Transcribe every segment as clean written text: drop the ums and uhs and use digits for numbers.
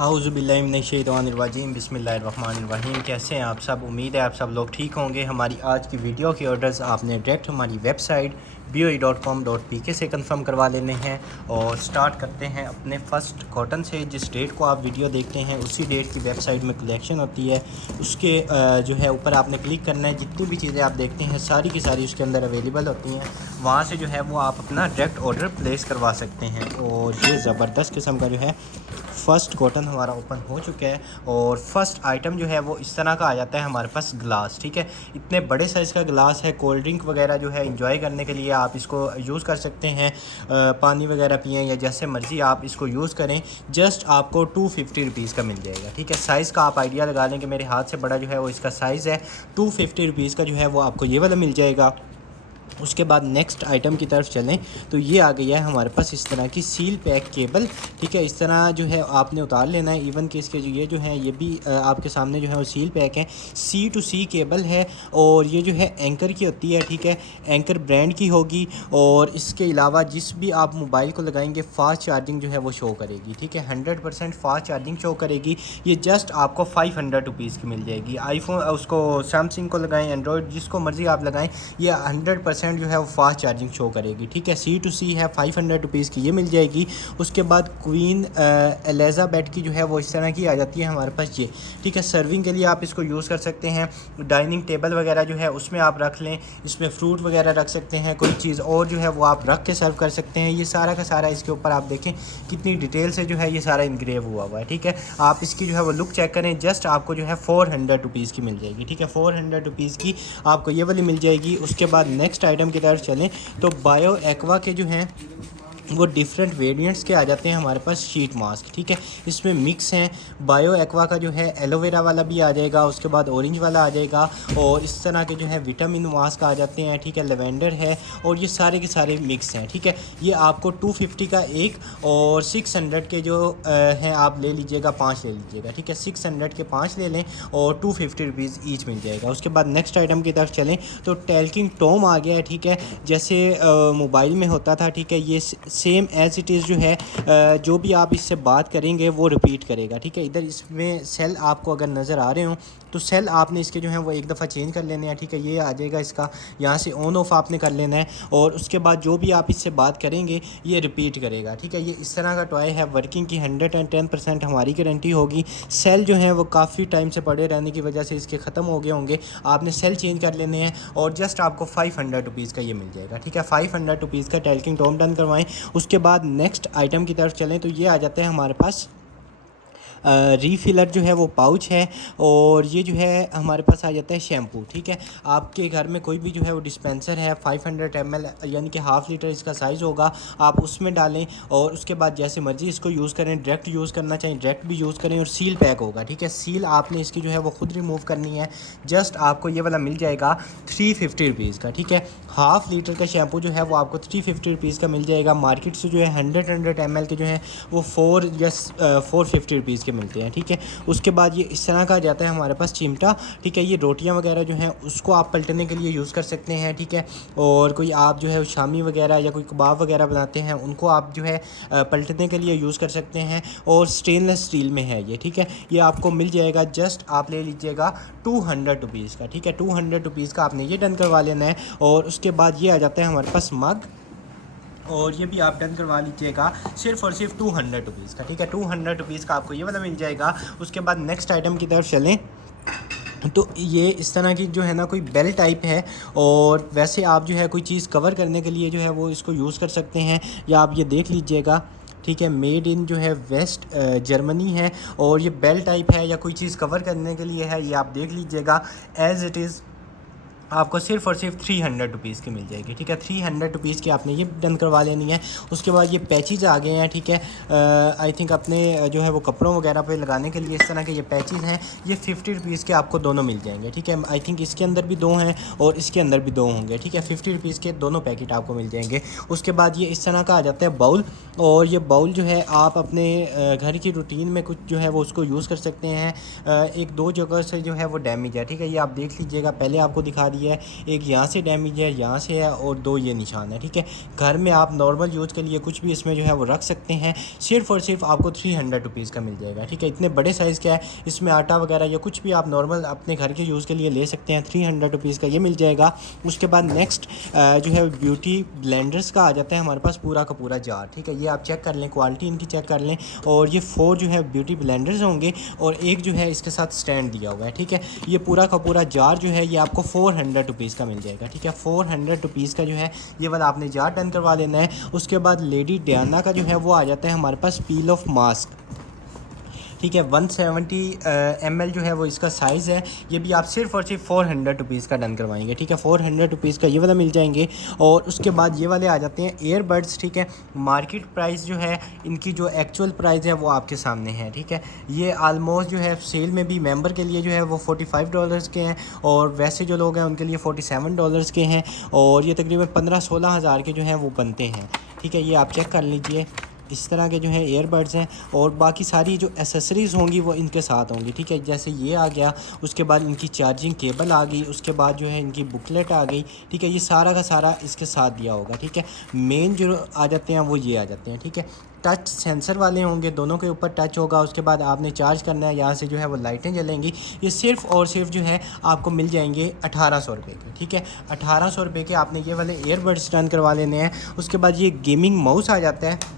आऊज़ुबिल्लाहिमिनश्शैतानिर्रजीम बिस्मिल्लाहिर्रहमानिर्रहीम। कैसे हैं आप सब? उम्मीद है आप सब लोग ठीक होंगे। हमारी आज की वीडियो के ऑर्डर्स आपने डायरेक्ट हमारी वेबसाइट boe.com.pk से कंफर्म करवा लेने हैं। और स्टार्ट करते हैं अपने फ़र्स्ट कॉटन से। जिस डेट को आप वीडियो देखते हैं उसी डेट की वेबसाइट में कलेक्शन होती है। उसके जो है ऊपर आपने क्लिक करना है। जितनी भी चीज़ें आप देखते हैं सारी की सारी उसके अंदर अवेलेबल होती हैं। वहाँ से जो है वो आप अपना डायरेक्ट ऑर्डर प्लेस करवा सकते हैं। और ये ज़बरदस्त किस्म का जो है फ़र्स्ट कॉटन हमारा ओपन हो चुका है। और फर्स्ट आइटम जो है वो इस तरह का आ जाता है हमारे पास ग्लास। ठीक है, इतने बड़े साइज़ का ग्लास है। कोल्ड ड्रिंक वगैरह जो है इंजॉय करने के लिए आप इसको यूज़ कर सकते हैं। पानी वगैरह पिएँ या जैसे मर्ज़ी आप इसको यूज़ करें। जस्ट आपको 250 रुपीज़ का मिल जाएगा। ठीक है, साइज़ का आप आइडिया लगा लें कि मेरे हाथ से बड़ा जो है वो इसका साइज़ है। 250 रुपीज़ का जो है वो आपको ये वाला मिल जाएगा। उसके बाद नेक्स्ट आइटम की तरफ चलें तो ये आ गया है हमारे पास इस तरह की सील पैक केबल। ठीक है, इस तरह जो है आपने उतार लेना है। इवन कि इसके जो ये है ये भी आपके सामने जो है वो सील पैक है। C2C केबल है और ये जो है एंकर की होती है। ठीक है, एंकर ब्रांड की होगी। और इसके अलावा जिस भी आप मोबाइल को लगाएंगे फ़ास्ट चार्जिंग जो है वो शो करेगी। ठीक है, 100% फ़ास्ट चार्जिंग शो करेगी। ये जस्ट आपको 500 रुपीज़ की मिल जाएगी। आईफोन उसको सैमसंग को लगाएं, एंड्रॉयड जिसको मर्ज़ी आप लगाएं, ये 100% जो है वो फास्ट चार्जिंग शो करेगी। ठीक है, C2C है, 500 रुपीज़ की ये मिल जाएगी। उसके बाद क्वीन एलिज़ाबेथ की जो है वो इस तरह की आ जाती है हमारे पास ये। ठीक है, सर्विंग के लिए आप इसको यूज़ कर सकते हैं। डाइनिंग टेबल वगैरह जो है उसमें आप रख लें। इसमें फ्रूट वगैरह रख सकते हैं, कोई चीज़ और जो है वो आप रख के सर्व कर सकते हैं। ये सारा का सारा इसके ऊपर आप देखें कितनी डिटेल से जो है ये सारा इनग्रेव हुआ हुआ है। ठीक है, आप इसकी जो है वो लुक चेक करें। जस्ट आपको जो है 400 रुपीज़ की मिल जाएगी। ठीक है, 400 रुपीज़ की आपको ये वाली मिल जाएगी। उसके बाद नेक्स्ट आइटम की तरफ चलें तो बायो एक्वा के जो हैं वो डिफरेंट वेरिएंट्स के आ जाते हैं हमारे पास शीट मास्क। ठीक है, इसमें मिक्स हैं। बायो एक्वा का जो है एलोवेरा वाला भी आ जाएगा, उसके बाद ऑरेंज वाला आ जाएगा। और इस तरह के जो है विटामिन मास्क आ जाते हैं। ठीक है, लेवेंडर है और ये सारे के सारे मिक्स हैं। ठीक है, ये आपको 250 का एक और 600 के जो हैं आप ले लीजिएगा, 5 ले लीजिएगा। ठीक है, 600 के 5 ले लें और 250 रुपीज़ ईच मिल जाएगा। उसके बाद नेक्स्ट आइटम की तरफ चलें तो टैल्किंग टॉम आ गया है। ठीक है, जैसे मोबाइल में होता था। ठीक है, ये सेम एज़ इट इज़ जो है जो भी आप इससे बात करेंगे वो रिपीट करेगा। ठीक है, इधर इसमें सेल आपको अगर नज़र आ रहे हो तो सेल आपने इसके जो है वो एक दफ़ा चेंज कर लेने हैं। ठीक है, ये आ जाएगा इसका, यहाँ से ऑन ऑफ आपने कर लेना है। और उसके बाद जो भी आप इससे बात करेंगे ये रिपीट करेगा। ठीक है, ये इस तरह का टॉय है। वर्किंग की 110% हमारी गारंटी होगी। सेल जो है वो काफ़ी टाइम से पड़े रहने की वजह से इसके ख़त्म हो गए होंगे। आपने सेल चेंज कर लेने हैं और जस्ट आपको 500 रुपीज़ का ये मिल जाएगा। ठीक है, 500 रुपीज़ का टैल्किंग टॉम डन करवाएं। उसके बाद नेक्स्ट आइटम की तरफ चलें तो ये आ जाते हैं हमारे पास रीफिलर जो है वो पाउच है। और ये जो है हमारे पास आ जाता है शैम्पू। ठीक है, आपके घर में कोई भी जो है वो डिस्पेंसर है 500 ml यानी कि हाफ़ लीटर इसका साइज़ होगा, आप उसमें डालें और उसके बाद जैसे मर्ज़ी इसको यूज़ करें। डायरेक्ट यूज़ करना चाहिए डायरेक्ट भी यूज़ करें। और सील पैक होगा। ठीक है, सील आपने इसकी जो है वो ख़ुद रिमूव करनी है। जस्ट आपको ये वाला मिल जाएगा 350 रुपीज़ का। ठीक है, हाफ़ लीटर का शैम्पू जो है वो आपको 350 रुपीज़ का मिल जाएगा। मार्केट से जो है 100 ml के जो है वो 450 रुपीज़ के मिलते हैं। ठीक है, उसके बाद ये इस तरह का आ जाता है हमारे पास चिमटा। ठीक है, ये रोटियां वगैरह जो हैं उसको आप पलटने के लिए यूज़ कर सकते हैं। ठीक है, और कोई आप जो है शामी वगैरह या कोई कबाब वगैरह बनाते हैं उनको आप जो है पलटने के लिए यूज़ कर सकते हैं। और स्टेनलेस स्टील में है ये। ठीक है, ये आपको मिल जाएगा। जस्ट आप ले लीजिएगा 200 रुपीज़ का। ठीक है, 200 रुपीज़ का आपने ये डन करवा लेना है। और उसके बाद ये आ जाता है हमारे पास मग, और ये भी आप डन करवा लीजिएगा सिर्फ़ और सिर्फ 200 रुपीज़ का। ठीक है, 200 रुपीज़ का आपको ये वाला मिल जाएगा। उसके बाद नेक्स्ट आइटम की तरफ चलें तो ये इस तरह की जो है ना कोई बेल टाइप है। और वैसे आप जो है कोई चीज़ कवर करने के लिए जो है वो इसको यूज़ कर सकते हैं, या आप ये देख लीजिएगा। ठीक है, मेड इन जो है वेस्ट जर्मनी है और ये बेल टाइप है या कोई चीज़ कवर करने के लिए है। ये आप देख लीजिएगा एज़ इट इज़ आपको सिर्फ़ और सिर्फ 300 रुपीज़ की मिल जाएगी। ठीक है, 300 रुपीज़ की आपने ये डन करवा लेनी है। उसके बाद ये पैचेज़ आ गए हैं। ठीक है, आई थिंक अपने जो है वो कपड़ों वगैरह पे लगाने के लिए इस तरह के ये पैचेज़ हैं। ये 50 रुपीज़ के आपको दोनों मिल जाएंगे। ठीक है, आई थिंक इसके अंदर भी 2 हैं और इसके अंदर भी 2 होंगे। ठीक है, 50 रुपीज़ के दोनों पैकेट आपको मिल जाएंगे। उसके बाद ये इस तरह का आ जाता है बाउल। और ये बाउल जो है आप अपने घर की रूटीन में कुछ जो है वो उसको यूज़ कर सकते हैं। 1-2 जगह से जो है वो डैमेज है। ठीक है, ये आप देख लीजिएगा, पहले आपको दिखा रही है, एक यहाँ से डैमेज है, यहाँ से है और 2 ये निशान है, ठीक है। घर में आप नॉर्मल यूज़ के लिए कुछ भी इसमें जो है वो रख सकते हैं। सिर्फ़ और सिर्फ आपको 300 रुपीज़ का मिल जाएगा, ठीक है। इतने बड़े साइज़ का है, इसमें आटा वगैरह या कुछ भी आप नॉर्मल अपने घर के यूज़ के लिए ले सकते हैं। 300 रुपीज़ का ये मिल जाएगा। उसके बाद नेक्स्ट जो है ब्यूटी ब्लेंडर्स का आ जाता है हमारे पास पूरा का पूरा जार, ठीक है। ये आप चेक कर लें, क्वालिटी इनकी चेक कर लें। और ये 4 जो है ब्यूटी ब्लेंडर्स होंगे और एक जो है इसके साथ स्टैंड दिया हुआ है, ठीक है। ये पूरा का पूरा जार जो है ये आपको 400 रुपीज़ का मिल जाएगा, ठीक है। 400 रुपीज़ का जो है ये वाला आपने जार डन करवा लेना है। उसके बाद लेडी डियाना का जो है वो आ जाता है हमारे पास पील ऑफ मास्क, ठीक है। 170 ml जो है वो इसका साइज़ है। ये भी आप सिर्फ़ और सिर्फ 400 रुपीज़ का डन करवाएंगे, ठीक है। 400 रुपीज़ का ये वाला मिल जाएंगे। और उसके बाद ये वाले आ जाते हैं ईयरबड्स, ठीक है। मार्केट प्राइस जो है इनकी जो एक्चुअल प्राइस है वो आपके सामने है, ठीक है। ये आलमोस्ट जो है सेल में भी मेंबर के लिए जो है वो $45 के हैं और वैसे जो लोग हैं उनके लिए $47 के हैं। और ये तकरीबन 15-16 हज़ार के जो हैं वो बनते हैं, ठीक है। ये आप चेक कर लीजिए, इस तरह के जो है ईयरबड्स हैं। और बाकी सारी जो एसेसरीज़ होंगी वो इनके साथ होंगी, ठीक है। जैसे ये आ गया, उसके बाद इनकी चार्जिंग केबल आ गई, उसके बाद जो है इनकी बुकलेट आ गई, ठीक है। ये सारा का सारा इसके साथ दिया होगा, ठीक है। मेन जो आ जाते हैं वो ये आ जाते हैं, ठीक है। टच सेंसर वाले होंगे, दोनों के ऊपर टच होगा। उसके बाद आपने चार्ज करना है, यहाँ से जो है वो लाइटें जलेंगी। ये सिर्फ़ और सिर्फ जो है आपको मिल जाएंगे 1800 रुपये के, ठीक है। 1800 रुपये के आपने ये वाले ईयरबड्स डन करवा लेने हैं। उसके बाद ये गेमिंग माउस आ जाता है,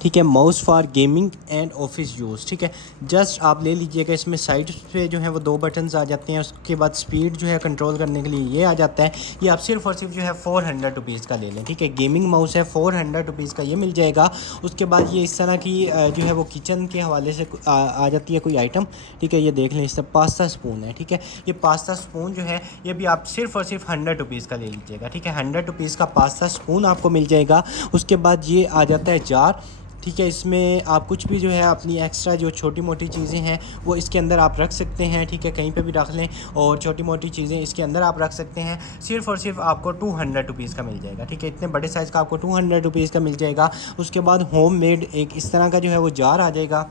ठीक है। Mouse for gaming and office use, ठीक है। जस्ट आप ले लीजिएगा। इसमें साइड पे जो है वो 2 बटन्स आ जाते हैं। उसके बाद स्पीड जो है कंट्रोल करने के लिए ये आ जाता है। ये आप सिर्फ और सिर्फ जो है 400 रुपीज़ का ले लें, ठीक है। गेमिंग माउस है, 400 रुपीज़ का ये मिल जाएगा। उसके बाद ये इस तरह की जो है वो किचन के हवाले से आ जाती है कोई आइटम, ठीक है। ये देख लें, इससे पास्ता स्पून है, ठीक है। ये पास्ता स्पून जो है ये भी आप सिर्फ और सिर्फ 100 रुपीज़ का ले लीजिएगा, ठीक है। 100 रुपीज़ का पास्ता स्पून आपको मिल जाएगा। उसके बाद ये आ जाता है जार, ठीक है। इसमें आप कुछ भी जो है अपनी एक्स्ट्रा जो छोटी मोटी चीज़ें हैं वो इसके अंदर आप रख सकते हैं, ठीक है। कहीं पे भी रख लें और छोटी मोटी चीज़ें इसके अंदर आप रख सकते हैं। सिर्फ़ और सिर्फ आपको 200 रुपीज़ का मिल जाएगा, ठीक है। इतने बड़े साइज़ का आपको 200 रुपीज़ का मिल जाएगा। उसके बाद होम मेड एक इस तरह का जो है वो जार आ जाएगा।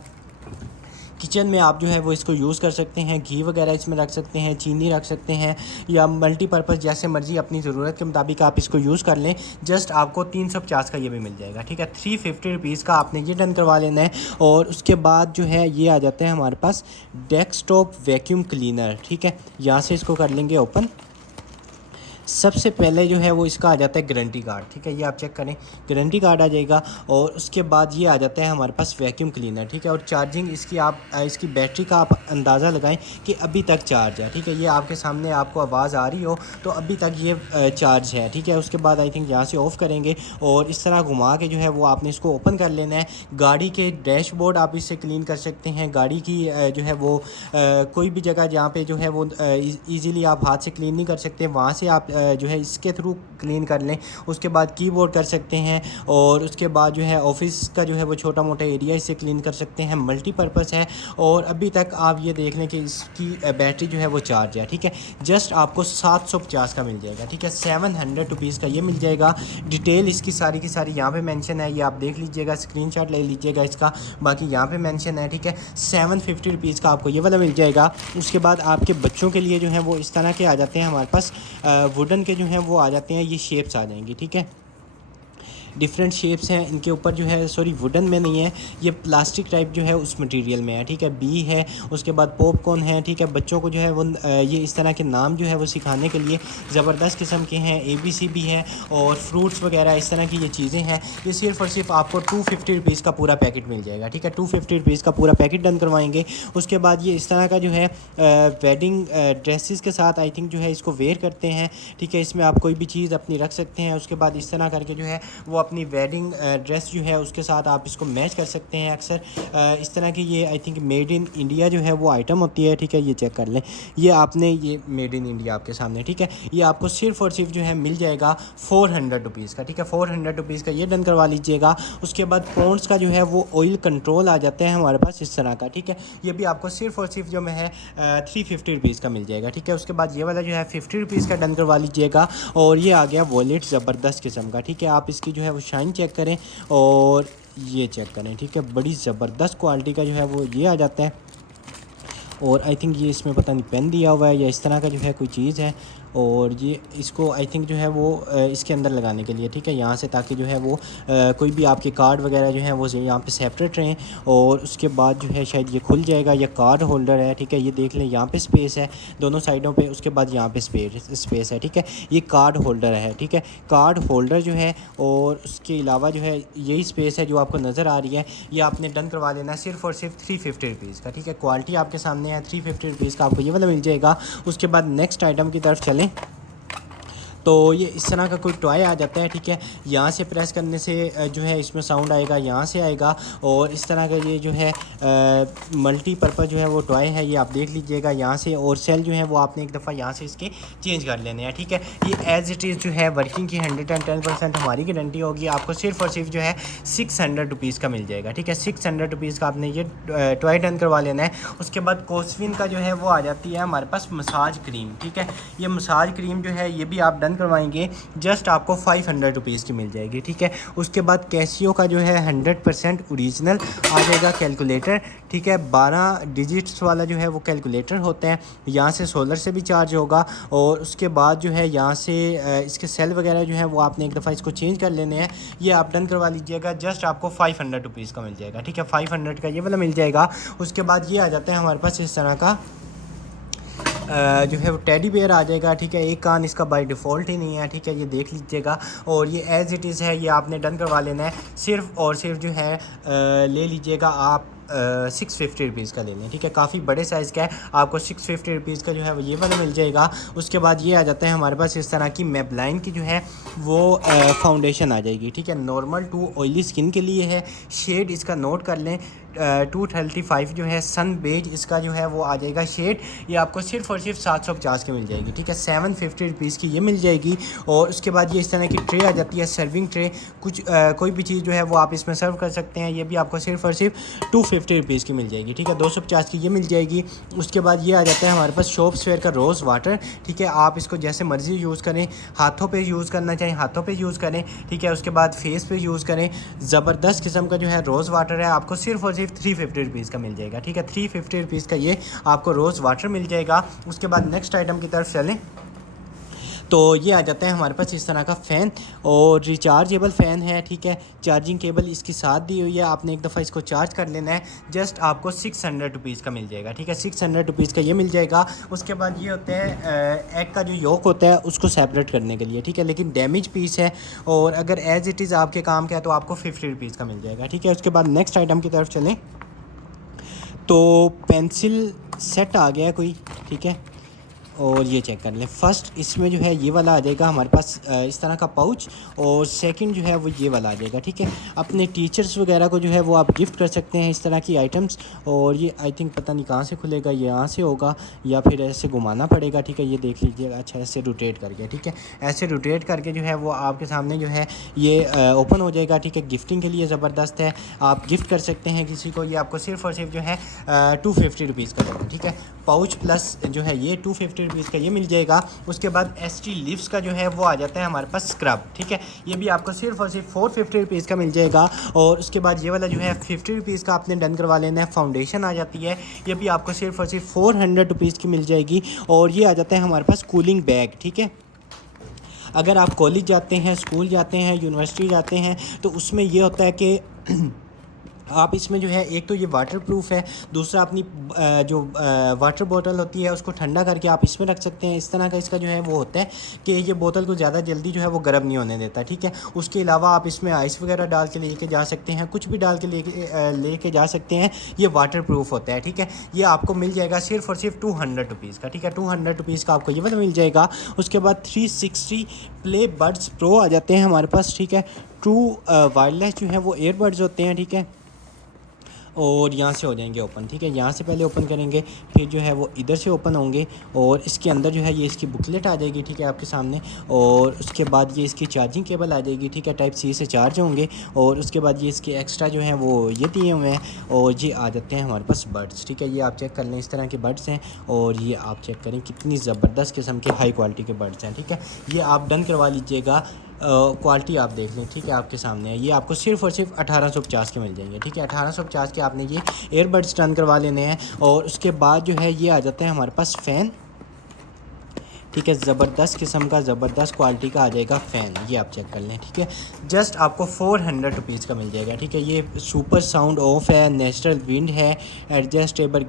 किचन में आप जो है वो इसको यूज़ कर सकते हैं, घी वगैरह इसमें रख सकते हैं, चीनी रख सकते हैं, या मल्टीपर्पज़ जैसे मर्ज़ी अपनी ज़रूरत के मुताबिक आप इसको यूज़ कर लें। जस्ट आपको 350 का ये भी मिल जाएगा, ठीक है। 350 रुपीज़ का आपने ये डन करवा लेना है। और उसके बाद जो है ये आ जाते हैं हमारे पास डेस्कटॉप वैक्यूम क्लीनर, ठीक है। यहाँ से इसको कर लेंगे ओपन। सबसे पहले जो है वो इसका आ जाता है गारंटी कार्ड, ठीक है। ये आप चेक करें, गारंटी कार्ड आ जाएगा। और उसके बाद ये आ जाता है हमारे पास वैक्यूम क्लीनर, ठीक है। और चार्जिंग इसकी आप इसकी बैटरी का आप अंदाज़ा लगाएं कि अभी तक चार्ज है, ठीक है। ये आपके सामने आपको आवाज़ आ रही हो तो अभी तक ये चार्ज है, ठीक है। उसके बाद आई थिंक यहाँ से ऑफ़ करेंगे और इस तरह घुमा के जो है वो आपने इसको ओपन कर लेना है। गाड़ी के डैशबोर्ड आप इससे क्लीन कर सकते हैं। गाड़ी की जो है वो कोई भी जगह जहाँ पे जो है वो ईज़िली आप हाथ से क्लीन नहीं कर सकते, वहाँ से आप जो है इसके थ्रू क्लीन कर लें। उसके बाद कीबोर्ड कर सकते हैं। और उसके बाद जो है ऑफिस का जो है वो छोटा मोटा एरिया इससे क्लीन कर सकते हैं। मल्टीपर्पज़ है और अभी तक आप ये देख लें कि इसकी बैटरी जो है वो चार्ज है, ठीक है। जस्ट आपको 750 का मिल जाएगा, ठीक है। 700 रुपीज़ का ये मिल जाएगा। डिटेल इसकी सारी की सारी यहाँ पे मेंशन है, ये आप देख लीजिएगा, स्क्रीनशॉट ले लीजिएगा इसका, बाकी यहाँ पे मेंशन है, ठीक है। 750 रुपीज़ का आपको ये वाला मिल जाएगा। उसके बाद आपके बच्चों के लिए जो है वो इस तरह के आ जाते हैं हमारे पास वुडन के जो हैं वो आ जाते हैं, ये शेप्स आ जाएंगी, ठीक है। डिफरेंट शेप्स हैं इनके ऊपर जो है, सॉरी वुडन में नहीं है, ये प्लास्टिक टाइप जो है उस मटेरियल में है, ठीक है। बी है, उसके बाद पॉपकॉर्न है, ठीक है। बच्चों को जो है वो ये इस तरह के नाम जो है वो सिखाने के लिए ज़बरदस्त किस्म के हैं। ABC भी है और फ्रूट्स वगैरह इस तरह की ये चीज़ें हैं। ये सिर्फ़ और सिर्फ आपको 250 रुपीज़ का पूरा पैकेट मिल जाएगा, ठीक है। 250 रुपीज़ का पूरा पैकेट डन करवाएंगे। उसके बाद ये इस तरह का जो है वेडिंग ड्रेसेस के साथ आई थिंक जो है इसको वेयर करते हैं, ठीक है। इसमें आप कोई भी चीज़ अपनी रख सकते हैं। उसके बाद इस तरह करके जो है वो अपनी वेडिंग ड्रेस जो है उसके साथ आप इसको मैच कर सकते हैं। अक्सर इस तरह की ये I think made in India जो है वो आइटम होती है, ठीक है। ये चेक कर लें, ये आपने ये मेड इन इंडिया आपके सामने, ठीक है। ये आपको सिर्फ़ और सिर्फ जो है मिल जाएगा 400 रुपीज़ का, ठीक है। 400 रुपीज़ का ये डन करवा लीजिएगा। उसके बाद पॉन्ड्स का जो है वो ऑयल कंट्रोल आ जाते हैं हमारे पास इस तरह का, ठीक है। ये भी आपको सिर्फ़ और सिर्फ जो है 350 रुपीज़ का मिल जाएगा, ठीक है। उसके बाद ये वाला जो है 50 रुपीज़ का डन करवा लीजिएगा। और ये आ गया वॉलेट ज़बरदस्त किस्म का, ठीक है। आप इसकी जो है वो शाइन चेक करें और ये चेक करें, ठीक है। बड़ी ज़बरदस्त क्वालिटी का जो है वो ये आ जाता है। और आई थिंक ये इसमें पता नहीं पेन दिया हुआ है या इस तरह का जो है कोई चीज़ है, और ये इसको आई थिंक जो है वो इसके अंदर लगाने के लिए, ठीक है, यहाँ से, ताकि जो है वो कोई भी आपके कार्ड वगैरह जो है वो यहाँ पे सेपरेट रहें। और उसके बाद जो है शायद ये खुल जाएगा, ये कार्ड होल्डर है, ठीक है, ये देख लें यहाँ पे स्पेस है दोनों साइडों पे, उसके बाद यहाँ पे स्पेस है, ठीक है, ये कार्ड होल्डर है, ठीक है, कार्ड होल्डर जो है। और उसके अलावा जो है यही स्पेस है जो आपको नज़र आ रही है, ये आपने डन करवा लेना है सिर्फ़ और सिर्फ 350 रुपीज़ का, ठीक है। क्वालिटी आपके सामने है, 350 रुपीज़ का आपको ये वाला मिल जाएगा। उसके बाद नेक्स्ट आइटम की तरफ चलें तो ये इस तरह का कोई टॉय आ जाता है, ठीक है, यहाँ से प्रेस करने से जो है इसमें साउंड आएगा, यहाँ से आएगा, और इस तरह का ये जो है मल्टीपर्पज़ जो है वो टॉय है, ये आप देख लीजिएगा यहाँ से। और सेल जो है वो आपने एक दफ़ा यहाँ से इसके चेंज कर लेने हैं, ठीक है। ये एज़ इट इज़ जो है वर्किंग की 110% हमारी गारंटी होगी। आपको सिर्फ़ और सिर्फ जो है 600 रुपीज़ का मिल जाएगा, ठीक है, 600 रुपीज़ का आपने ये टॉय डन करवा लेना है। उसके बाद कोस्विन का जो है वो आ जाती है हमारे पास मसाज क्रीम, ठीक है, ये मसाज क्रीम जो है ये भी आप डन करवाएंगे जस्ट आपको 500 रुपीज़ की मिल जाएगी, ठीक है। उसके बाद कैसियो का जो है 100% ओरिजिनल आ जाएगा कैलकुलेटर, ठीक है, 12 डिजिट्स वाला जो है वो कैलकुलेटर होता है, यहाँ से सोलर से भी चार्ज होगा। और उसके बाद जो है यहाँ से इसके सेल वगैरह जो है वो आपने एक दफ़ा इसको चेंज कर लेने हैं, ये आप डन करवा लीजिएगा, जस्ट आपको 500 रुपीज़ का मिल जाएगा, ठीक है, 500 का ये वाला मिल जाएगा। उसके बाद ये आ जाता है हमारे पास इस तरह का जो है वो टेडी बेयर आ जाएगा, ठीक है, एक कान इसका बाय डिफ़ॉल्ट ही नहीं है, ठीक है, ये देख लीजिएगा। और ये एज़ इट इज़ है, ये आपने डन करवा लेना है, सिर्फ़ और सिर्फ जो है ले लीजिएगा आप 650 रुपीज़ का ले लें, ठीक है, काफ़ी बड़े साइज़ का है, आपको 650 रुपीज़ का जो है वो ये वाला मिल जाएगा। उसके बाद ये आ जाता है हमारे पास इस तरह की मेबलाइन की जो है वो फाउंडेशन आ जाएगी, ठीक है, नॉर्मल टू ऑयली स्किन के लिए है। शेड इसका नोट कर लें, 235 जो है सन बेज इसका जो है वो आ जाएगा शेड, ये आपको सिर्फ़ और सिर्फ 750 की मिल जाएगी, ठीक है, 750 रुपीज़ की ये मिल जाएगी। और उसके बाद ये इस तरह की ट्रे आ जाती है, सर्विंग ट्रे, कुछ कोई भी चीज़ जो है वो आप इसमें सर्व कर सकते हैं, ये भी आपको सिर्फ़ और सिर्फ 250 रुपीज़ की मिल जाएगी, ठीक है, 250 की ये मिल जाएगी। उसके बाद ये आ जाता है हमारे पास शॉप्स फेयर का रोज़ वाटर, ठीक है, आप इसको जैसे मर्ज़ी यूज़ करें, हाथों पे यूज़ करना चाहें हाथों पे यूज़ करें, ठीक है। उसके बाद फेस पे यूज़ करें, ज़बरदस्त किस्म का जो है रोज़ वाटर है, आपको सिर्फ़ और सिर्फ 350 रुपीज़ का मिल जाएगा, ठीक है, 350 रुपीज़ का ये आपको रोज़ वाटर मिल जाएगा। उसके बाद नेक्स्ट आइटम की तरफ चलें तो ये आ जाता है हमारे पास इस तरह का फ़ैन, और रिचार्जेबल फ़ैन है, ठीक है, चार्जिंग केबल इसके साथ दी हुई है, आपने एक दफ़ा इसको चार्ज कर लेना है, जस्ट आपको 600 रुपीज़ का मिल जाएगा, ठीक है, 600 रुपीज़ का ये मिल जाएगा। उसके बाद ये होता है एग का जो योक होता है उसको सेपरेट करने के लिए, ठीक है, लेकिन डैमेज पीस है, और अगर एज़ इट इज़ आपके काम का है तो आपको 50 रुपीज़ का मिल जाएगा, ठीक है। उसके बाद नेक्स्ट आइटम की तरफ चलें तो पेंसिल सेट आ गया है कोई, ठीक है, और ये चेक कर लें। फ़र्स्ट इसमें जो है ये वाला आ जाएगा हमारे पास इस तरह का पाउच, और सेकंड जो है वो ये वाला आ जाएगा, ठीक है। अपने टीचर्स वगैरह को जो है वो आप गिफ्ट कर सकते हैं इस तरह की आइटम्स। और ये आई थिंक पता नहीं कहाँ से खुलेगा, ये यहाँ से होगा या फिर ऐसे घुमाना पड़ेगा, ठीक है, ये देख लीजिएगा, अच्छा ऐसे रोटेट करके, ठीक है, ऐसे रोटेट करके जो है वो आपके सामने जो है ये ओपन हो जाएगा, ठीक है। गिफ्टिंग के लिए ज़बरदस्त है, आप गिफ्ट कर सकते हैं किसी को, ये आपको सिर्फ़ और सिर्फ जो है 250 रुपीज़ का देगा, ठीक है। पाउच प्लस जो है ये 250 रुपीज़ का ये मिल जाएगा। उसके बाद एसटी लिप्स का जो है वो आ जाता है हमारे पास स्क्रब, ठीक है, ये भी आपको सिर्फ़ और सिर्फ 450 रुपीज़ का मिल जाएगा। और उसके बाद ये वाला जो है 50 रुपीज़ का आपने डन करवा लेना है। फाउंडेशन आ जाती है, ये भी आपको सिर्फ़ और सिर्फ 400 रुपीज़ की मिल जाएगी। और ये आ जाता है हमारे पास कूलिंग बैग, ठीक है। अगर आप कॉलेज जाते हैं, स्कूल जाते हैं, यूनिवर्सिटी जाते हैं तो उसमें ये होता है कि आप इसमें जो है एक तो ये वाटर प्रूफ है, दूसरा अपनी जो वाटर बोतल होती है उसको ठंडा करके आप इसमें रख सकते हैं। इस तरह का इसका जो है वो होता है कि ये बोतल को ज़्यादा जल्दी जो है वो गर्म नहीं होने देता, ठीक है। उसके अलावा आप इसमें आइस वगैरह डाल के लेके जा सकते हैं, कुछ भी डाल के लेके जा सकते हैं। ये वाटर प्रूफ होता है, ठीक है। ये आपको मिल जाएगा सिर्फ़ और सिर्फ 200 रुपीज़ का, ठीक है, 200 रुपीज़ का आपको ये वाला मिल जाएगा। उसके बाद 360 प्ले बड्स प्रो आ जाते हैं हमारे पास, ठीक है। ट्रू वायरलेस जो है वो ईयरबड्स होते हैं, ठीक है, और यहाँ से हो जाएंगे ओपन, ठीक है। यहाँ से पहले ओपन करेंगे, फिर जो है वो इधर से ओपन होंगे, और इसके अंदर जो है ये इसकी बुकलेट आ जाएगी, ठीक है, आपके सामने। और उसके बाद ये इसकी चार्जिंग केबल आ जाएगी, ठीक है, टाइप सी से चार्ज होंगे। और उसके बाद ये इसके एक्स्ट्रा जो है वो ये दिए हुए हैं। और ये आ जाते हैं हमारे पास बड्स, ठीक है, ये आप चेक कर लें, इस तरह के बड्स हैं। और ये आप चेक करें कितनी ज़बरदस्त किस्म के हाई क्वालिटी के बड्स हैं, ठीक है। ये आप डन करवा लीजिएगा क्वालिटी आप देख लें, ठीक है, आपके सामने है। ये आपको सिर्फ़ और सिर्फ 1850 के मिल जाएंगे, ठीक है। 1850 के आपने ये एयरबड्स टर्न करवा लेने हैं। और उसके बाद जो है ये आ जाता है हमारे पास फ़ैन, ठीक है। ज़बरदस्त किस्म का, ज़बरदस्त क्वालिटी का आ जाएगा फ़ैन, ये आप चेक कर लें, ठीक है। जस्ट आपको 400 रुपीज़ का मिल जाएगा, ठीक है। ये सुपर साउंड ऑफ है, नेचुरल विंड है, एडजस्टेबल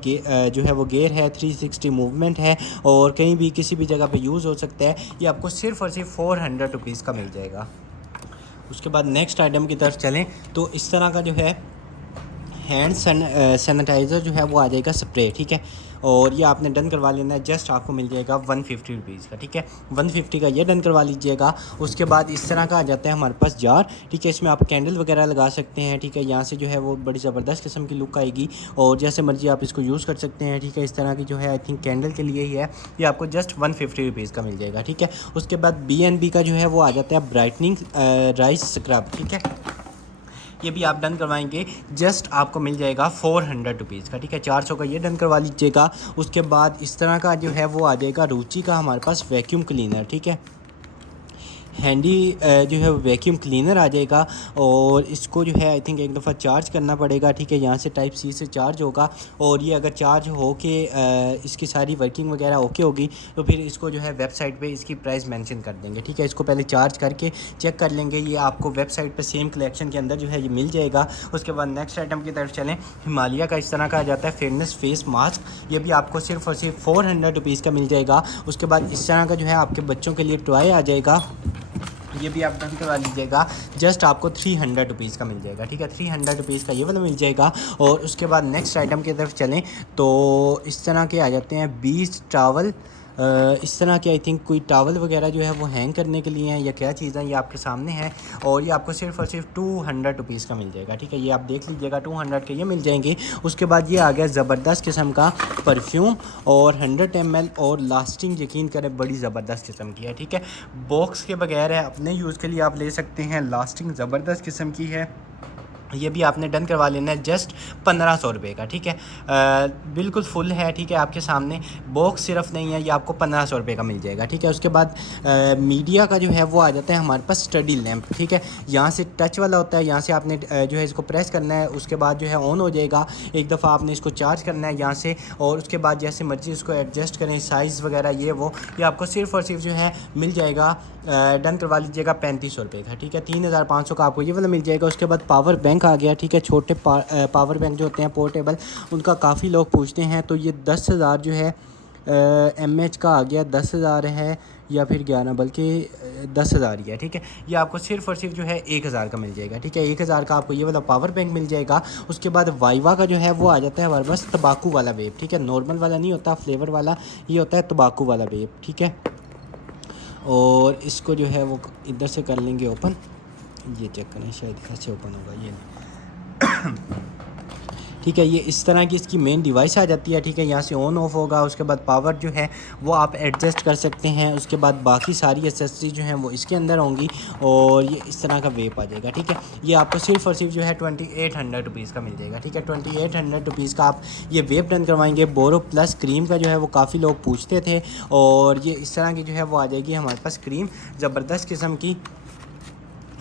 जो है वो गेयर है, 360 मूवमेंट है और कहीं भी किसी भी जगह पे यूज़ हो सकता है। ये आपको सिर्फ़ और सिर्फ 400 रुपीज़ का मिल जाएगा। उसके बाद नेक्स्ट आइटम की तरफ चलें तो इस तरह का जो है हैंड सैनिटाइज़र जो है वो आ जाएगा स्प्रे, ठीक है। और ये आपने डन करवा लेना है। जस्ट आपको मिल जाएगा 150 रुपीज़ का, ठीक है। 150 का ये डन करवा लीजिएगा। उसके बाद इस तरह का आ जाता है हमारे पास जार, ठीक है। इसमें आप कैंडल वगैरह लगा सकते हैं, ठीक है। यहाँ से जो है वो बड़ी ज़बरदस्त किस्म की लुक आएगी और जैसे मर्जी आप इसको यूज़ कर सकते हैं, ठीक है। इस तरह की जो है आई थिंक कैंडल के लिए ही है। ये आपको जस्ट 150 रुपीज़ का मिल जाएगा, ठीक है। उसके बाद BNB का जो है वो आ जाता है ब्राइटनिंग राइस स्क्रब, ठीक है। ये भी आप डन करवाएंगे, जस्ट आपको मिल जाएगा 400 रुपीज़ का, ठीक है। 400 का ये डन करवा लीजिएगा। उसके बाद इस तरह का जो है वो आ जाएगा रुचि का हमारे पास वैक्यूम क्लीनर, ठीक है। हैंडी जो है वैक्यूम क्लीनर आ जाएगा और इसको जो है आई थिंक एक दफ़ा चार्ज करना पड़ेगा, ठीक है। यहाँ से टाइप C से चार्ज होगा और ये अगर चार्ज हो के इसकी सारी वर्किंग वगैरह ओके होगी तो फिर इसको जो है वेबसाइट पे इसकी प्राइस मेंशन कर देंगे, ठीक है। इसको पहले चार्ज करके चेक कर लेंगे। ये आपको वेबसाइट पे सेम कलेक्शन के अंदर जो है ये मिल जाएगा। उसके बाद नेक्स्ट आइटम की तरफ चलें। हिमालय का इस तरह का आ जाता है फेयरनेस फेस मास्क, ये भी आपको सिर्फ और सिर्फ 400 रुपीज़ का मिल जाएगा। उसके बाद इस तरह का जो है आपके बच्चों के लिए टॉय आ जाएगा, ये भी आप डन करवा लीजिएगा। जस्ट आपको 300 रुपीज़ का मिल जाएगा, ठीक है। 300 रुपीज़ का ये वाला मिल जाएगा। और उसके बाद नेक्स्ट आइटम की तरफ चलें तो इस तरह के आ जाते हैं बीच टावल। इस तरह के आई थिंक कोई टावल वगैरह जो है वो हैंग करने के लिए हैं या क्या चीज़ है, ये आपके सामने है। और ये आपको सिर्फ और सिर्फ 200 रुपीज़ का मिल जाएगा, ठीक है। ये आप देख लीजिएगा 200 के ये मिल जाएंगे। उसके बाद ये आ गया ज़बरदस्त किस्म का परफ्यूम और 100 ml और लास्टिंग यकीन करें बड़ी ज़बरदस्त किस्म की है, ठीक है। बॉक्स के बगैर है, अपने यूज़ के लिए आप ले सकते हैं। लास्टिंग ज़बरदस्त किस्म की है। ये भी आपने डन करवा लेना है जस्ट 1500 रुपये का, ठीक है। बिल्कुल फुल है, ठीक है। आपके सामने बॉक्स सिर्फ नहीं है, ये आपको 1500 रुपये का मिल जाएगा, ठीक है। उसके बाद मीडिया का जो है वो आ जाता है हमारे पास स्टडी लैंप, ठीक है। यहाँ से टच वाला होता है, यहाँ से आपने जो है इसको प्रेस करना है, उसके बाद जो है ऑन हो जाएगा। एक दफ़ा आपने इसको चार्ज करना है यहाँ से और उसके बाद जैसे मर्जी इसको एडजस्ट करें साइज़ वगैरह ये आपको सिर्फ और सिर्फ जो है मिल जाएगा। डन करवा लीजिएगा 3500 रुपये का, ठीक है। 3500 का आपको ये वाला मिल जाएगा। उसके बाद पावर बैंक आ गया, ठीक है। छोटे पावर बैंक जो होते हैं पोर्टेबल, उनका काफ़ी लोग पूछते हैं, तो ये 10,000 जो है mAh का आ गया। 10,000 है या फिर 11, बल्कि 10,000 ही है, ठीक है। ये आपको सिर्फ और सिर्फ जो है 1000 का मिल जाएगा, ठीक है। 1000 का आपको ये वाला पावर बैंक मिल जाएगा। उसके बाद वाइवा का जो है वो आ जाता है हमारे पास तंबाकू वाला वेब, ठीक है। नॉर्मल वाला नहीं होता, फ्लेवर वाला, ये होता है तंबाकू वाला वेब, ठीक है। और इसको जो है वो इधर से कर लेंगे ओपन, ये चेक करें शायद ऐसे ओपन होगा, ये ठीक है। ये इस तरह की इसकी मेन डिवाइस आ जाती है, ठीक है। यहाँ से ऑन ऑफ होगा। उसके बाद पावर जो है वो आप एडजस्ट कर सकते हैं। उसके बाद बाकी सारी एक्सेसरी जो हैं वो इसके अंदर होंगी और ये इस तरह का वेप आ जाएगा, ठीक है। ये आपको सिर्फ और सिर्फ जो है 2800 रुपीज़ का मिल जाएगा, ठीक है। 2800 रुपीज़ का आप ये वेप डन करवाएंगे। बोरो प्लस क्रीम का जो है वो काफ़ी लोग पूछते थे और ये इस तरह की जो है वो आ जाएगी हमारे पास क्रीम, ज़बरदस्त किस्म की।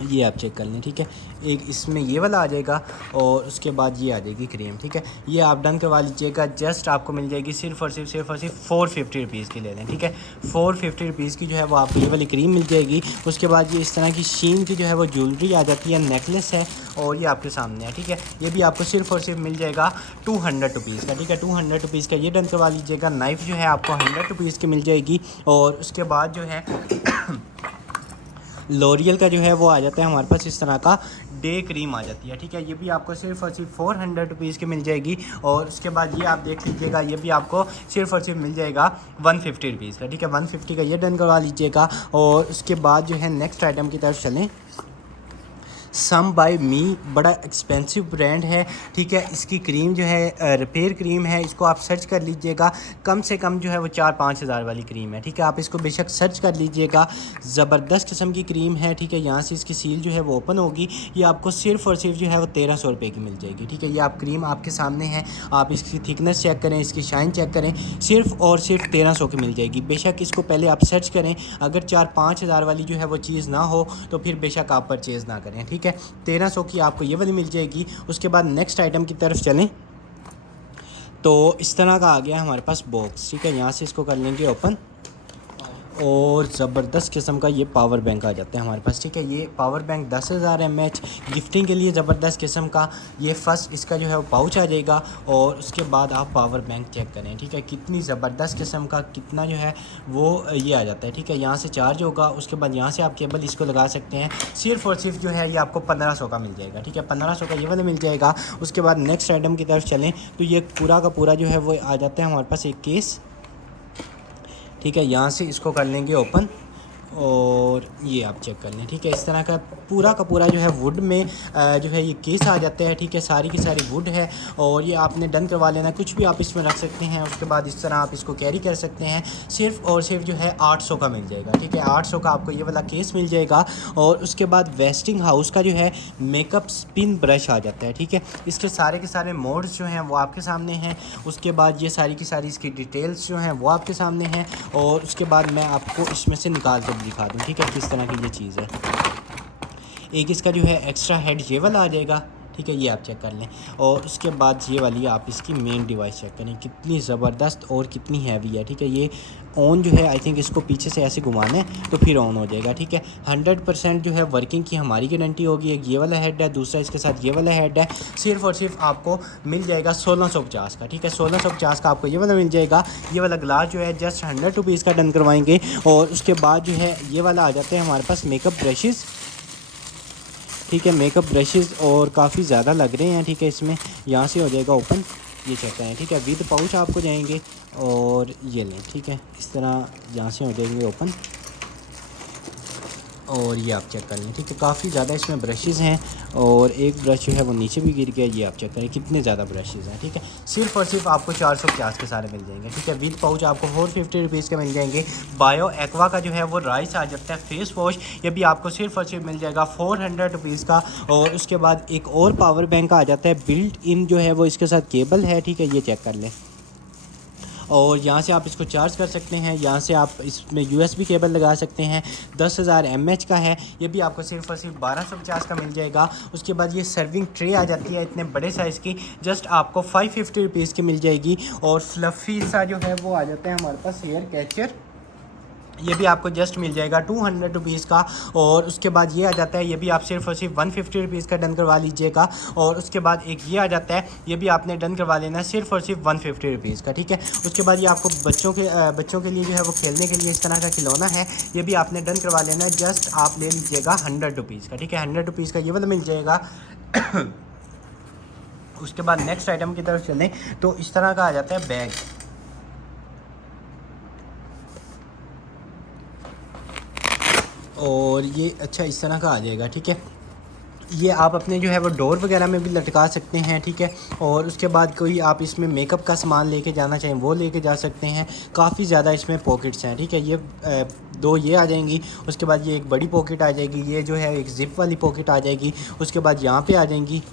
ये आप चेक कर लें, ठीक है। एक इसमें ये वाला आ जाएगा और उसके बाद ये आ जाएगी क्रीम, ठीक है। ये आप डन करवा लीजिएगा। जस्ट आपको मिल जाएगी सिर्फ और सिर्फ 450 रुपीज़ की ले लें, ठीक है। 450 रुपीज़ की जो है वो आपको ये वाली क्रीम मिल जाएगी। उसके बाद ये इस तरह की शीन की जो है वो ज्वेलरी आ जाती है, नेकलेस है और ये आपके सामने है, ठीक है। ये भी आपको सिर्फ और सिर्फ मिल जाएगा 200 रुपीज़ का, ठीक है। 200 रुपीज़ का ये डन करवा लीजिएगा। नाइफ़ जो है आपको 100 रुपीज़ की मिल जाएगी। और उसके बाद जो है लॉरियल का जो है वो आ जाता है हमारे पास इस तरह का डे क्रीम आ जाती है, ठीक है। ये भी आपको सिर्फ और सिर्फ 400 रुपीज़ की मिल जाएगी। और उसके बाद ये आप देख लीजिएगा, ये भी आपको सिर्फ और सिर्फ मिल जाएगा 150 रुपीज़ का, ठीक है। 150 का ये डन करवा लीजिएगा। और उसके बाद जो है नेक्स्ट आइटम की तरफ चलें सम बाय मी, बड़ा एक्सपेंसिव ब्रांड है, ठीक है। इसकी क्रीम जो है रिपेयर क्रीम है, इसको आप सर्च कर लीजिएगा, कम से कम जो है वो 4-5 हज़ार वाली क्रीम है, ठीक है। आप इसको बेशक सर्च कर लीजिएगा, ज़बरदस्त किस्म की क्रीम है, ठीक है। यहाँ से इसकी सील जो है वो ओपन होगी, ये आपको सिर्फ़ और सिर्फ जो है वो 1300 रुपये की मिल जाएगी, ठीक है। ये आप क्रीम आपके सामने है, आप इसकी थिकनेस चेक करें, इसकी शाइन चेक करें, सिर्फ़ और सिर्फ 1300 की मिल जाएगी। बेशक इसको पहले आप सर्च करें, अगर 4-5 हज़ार वाली जो है वो चीज़ ना हो तो फिर बेशक आप परचेज़ ना करें, ठीक है। 1300 की आपको ये वाली मिल जाएगी। उसके बाद नेक्स्ट आइटम की तरफ चलें तो इस तरह का आ गया हमारे पास बॉक्स, ठीक है। यहाँ से इसको कर लेंगे ओपन और ज़बरदस्त किस्म का ये पावर बैंक आ जाता है हमारे पास, ठीक है। ये पावर बैंक 10,000 mAh गिफ्टिंग के लिए ज़बरदस्त किस्म का ये फर्स्ट इसका जो है वो पाउच आ जाएगा। और उसके बाद आप पावर बैंक चेक करें, ठीक है, कितनी ज़बरदस्त किस्म का कितना जो है वो ये आ जाता है, ठीक है। यहाँ से चार्ज होगा, उसके बाद यहाँ से आप केबल इसको लगा सकते हैं, सिर्फ़ और सिर्फ जो है ये आपको 1500 का मिल जाएगा, ठीक है। 1500 का ये वाला मिल जाएगा। उसके बाद नेक्स्ट आइटम की तरफ चलें तो ये पूरा का पूरा जो है वो आ जाता है हमारे पास एक केस, ठीक है। यहाँ से इसको कर लेंगे ओपन और ये आप चेक कर लें, ठीक है। इस तरह का पूरा जो है वुड में जो है ये केस आ जाता है, ठीक है। सारी की सारी वुड है और ये आपने डन करवा लेना, कुछ भी आप इसमें रख सकते हैं। उसके बाद इस तरह आप इसको कैरी कर सकते हैं, सिर्फ़ और सिर्फ जो है 800 का मिल जाएगा, ठीक है। 800 का आपको ये वाला केस मिल जाएगा। और उसके बाद वेस्टिंग हाउस का जो है मेकअप स्पिन ब्रश आ जाता है, ठीक है। इसके सारे के सारे मोड्स जो हैं वो आपके सामने हैं। उसके बाद ये सारी की सारी इसकी डिटेल्स जो हैं वो आपके सामने हैं। और उसके बाद मैं आपको इसमें से निकाल कर दिखा दूँ, ठीक है, किस तरह की ये चीज़ है। एक इसका जो है एक्स्ट्रा हेड ये वाला आ जाएगा, ठीक है, ये आप चेक कर लें। और उसके बाद ये वाली आप इसकी मेन डिवाइस चेक करें, कितनी ज़बरदस्त और कितनी हैवी है, ठीक है। ये ऑन जो है आई थिंक इसको पीछे से ऐसे घुमाना है तो फिर ऑन हो जाएगा, ठीक है। 100% जो है वर्किंग की हमारी गारंटी होगी। एक ये वाला हेड है, दूसरा इसके साथ ये वाला हेड है, सिर्फ़ और सिर्फ आपको मिल जाएगा 1650 का, ठीक है। 1650 का आपको ये वाला मिल जाएगा। ये वाला ग्लास जो है जस्ट 100 रुपीज़ का डन करवाएंगे। और उसके बाद जो है ये वाला आ जाता है हमारे पास मेकअप ब्रशेज़, ठीक है। मेकअप ब्रशेज़ और काफ़ी ज़्यादा लग रहे हैं, ठीक है। इसमें यहाँ से हो जाएगा ओपन, ये चेक करें, ठीक है। विद पाउच आपको जाएंगे और ये लें, ठीक है। इस तरह यहाँ से हो जाएंगे ओपन और ये आप चेक कर लें, ठीक है। काफ़ी ज़्यादा इसमें ब्रशेज़ हैं और एक ब्रश जो है वो नीचे भी गिर गया, ये आप चेक करें कितने ज़्यादा ब्रशेज़ हैं, ठीक है। सिर्फ़ और सिर्फ आपको 450 के सारे मिल जाएंगे, ठीक है। विद पाउच आपको 450 रुपीज़ के मिल जाएंगे। बायो एक्वा का जो है वो राइस आ जाता है फेस वॉश, ये भी आपको सिर्फ़ और सिर्फ मिल जाएगा 400 रुपीज़ का। और उसके बाद एक और पावर बैंक आ जाता है, बिल्ट इन जो है वो इसके साथ केबल है, ठीक है, ये चेक कर लें। और यहाँ से आप इसको चार्ज कर सकते हैं, यहाँ से आप इसमें USB केबल लगा सकते हैं। 10,000 mAh का है, ये भी आपको सिर्फ और सिर्फ 1250 का मिल जाएगा। उसके बाद ये सर्विंग ट्रे आ जाती है इतने बड़े साइज़ की, जस्ट आपको 550 रुपीज़ की मिल जाएगी। और फ्लफ़ी सा जो है वो आ जाता है हमारे पास हेयर कैचर, ये भी आपको जस्ट मिल जाएगा 200 रुपीज़ का। और उसके बाद ये आ जाता है, ये भी आप सिर्फ और सिर्फ 150 रुपीज़ का डन करवा लीजिएगा। और उसके बाद एक ये आ जाता है, ये भी आपने डन करवा लेना है सिर्फ और सिर्फ 150 रुपीज़ का, ठीक है। उसके बाद ये आपको बच्चों के लिए जो है वो खेलने के लिए इस तरह का खिलौना है, ये भी आपने डन करवा लेना है, जस्ट आप ले लीजिएगा 100 रुपीज़ का, ठीक है। 100 रुपीज़ का ये वाला मिल जाएगा। उसके बाद नेक्स्ट आइटम की तरफ चलें तो इस तरह का आ जाता है बैग, और ये अच्छा इस तरह का आ जाएगा, ठीक है। ये आप अपने जो है वो डोर वगैरह में भी लटका सकते हैं, ठीक है। और उसके बाद कोई आप इसमें मेकअप का सामान लेके जाना चाहें वो लेके जा सकते हैं। काफ़ी ज़्यादा इसमें पॉकेट्स हैं, ठीक है। ये दो ये आ जाएंगी, उसके बाद ये एक बड़ी पॉकेट आ जाएगी, ये जो है एक ज़िप वाली पॉकेट आ जाएगी, उसके बाद यहाँ पे आ जाएंगी,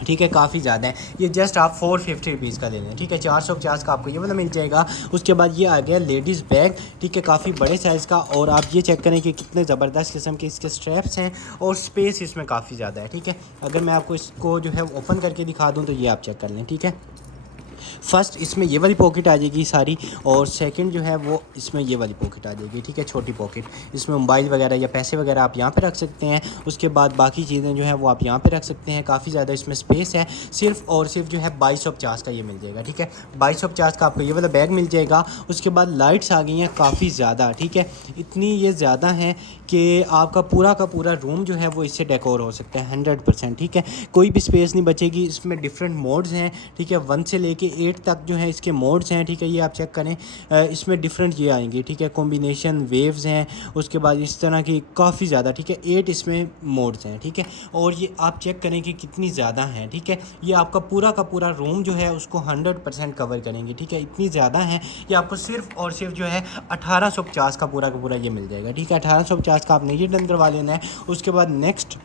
ठीक है। काफ़ी ज़्यादा है, ये जस्ट आप 450 रुपीज़ का ले लें, ठीक है। 450 का आपको ये वाला मिल जाएगा। उसके बाद ये आ गया लेडीज़ बैग, ठीक है, काफ़ी बड़े साइज़ का। और आप ये चेक करें कि कितने ज़बरदस्त किस्म के इसके स्ट्रैप्स हैं और स्पेस इसमें काफ़ी ज़्यादा है, ठीक है। अगर मैं आपको इसको जो है ओपन करके दिखा दूँ तो ये आप चेक कर लें, ठीक है। फर्स्ट इसमें ये वाली पॉकेट आ जाएगी सारी, और सेकंड जो है वो इसमें ये वाली पॉकेट आ जाएगी, ठीक है, छोटी पॉकेट। इसमें मोबाइल वगैरह या पैसे वगैरह आप यहाँ पे रख सकते हैं। उसके बाद बाकी चीज़ें जो है वो आप यहाँ पे रख सकते हैं। काफ़ी ज़्यादा इसमें स्पेस है। सिर्फ और सिर्फ जो है 2250 का ये मिल जाएगा, ठीक है। 2250 का आपको ये वाला बैग मिल जाएगा। उसके बाद लाइट्स आ गई हैं काफ़ी ज़्यादा, ठीक है। इतनी ये ज़्यादा हैं कि आपका पूरा का पूरा रूम जो है वो इससे डेकोर हो सकता है 100%, ठीक है। कोई भी स्पेस नहीं बचेगी। इसमें डिफरेंट मोड्स हैं, ठीक है, 1 से लेके से 8 तक जो है इसके मोड्स हैं, ठीक है। ये आप चेक करें, इसमें डिफरेंट ये आएंगे, ठीक है। कॉम्बिनेशन वेव्स हैं, उसके बाद इस तरह की काफ़ी ज़्यादा, ठीक है। 8 इसमें मोड्स हैं, ठीक है। और ये आप चेक करें कि कितनी ज़्यादा हैं, ठीक है। ये आपका पूरा का पूरा रूम जो है उसको 100% कवर करेंगे, ठीक है। इतनी ज़्यादा है कि आपको सिर्फ और सिर्फ जो है 1850 का पूरा ये मिल जाएगा, ठीक है। 1850 का आपने ये डन करवा लेना है। उसके बाद नेक्स्ट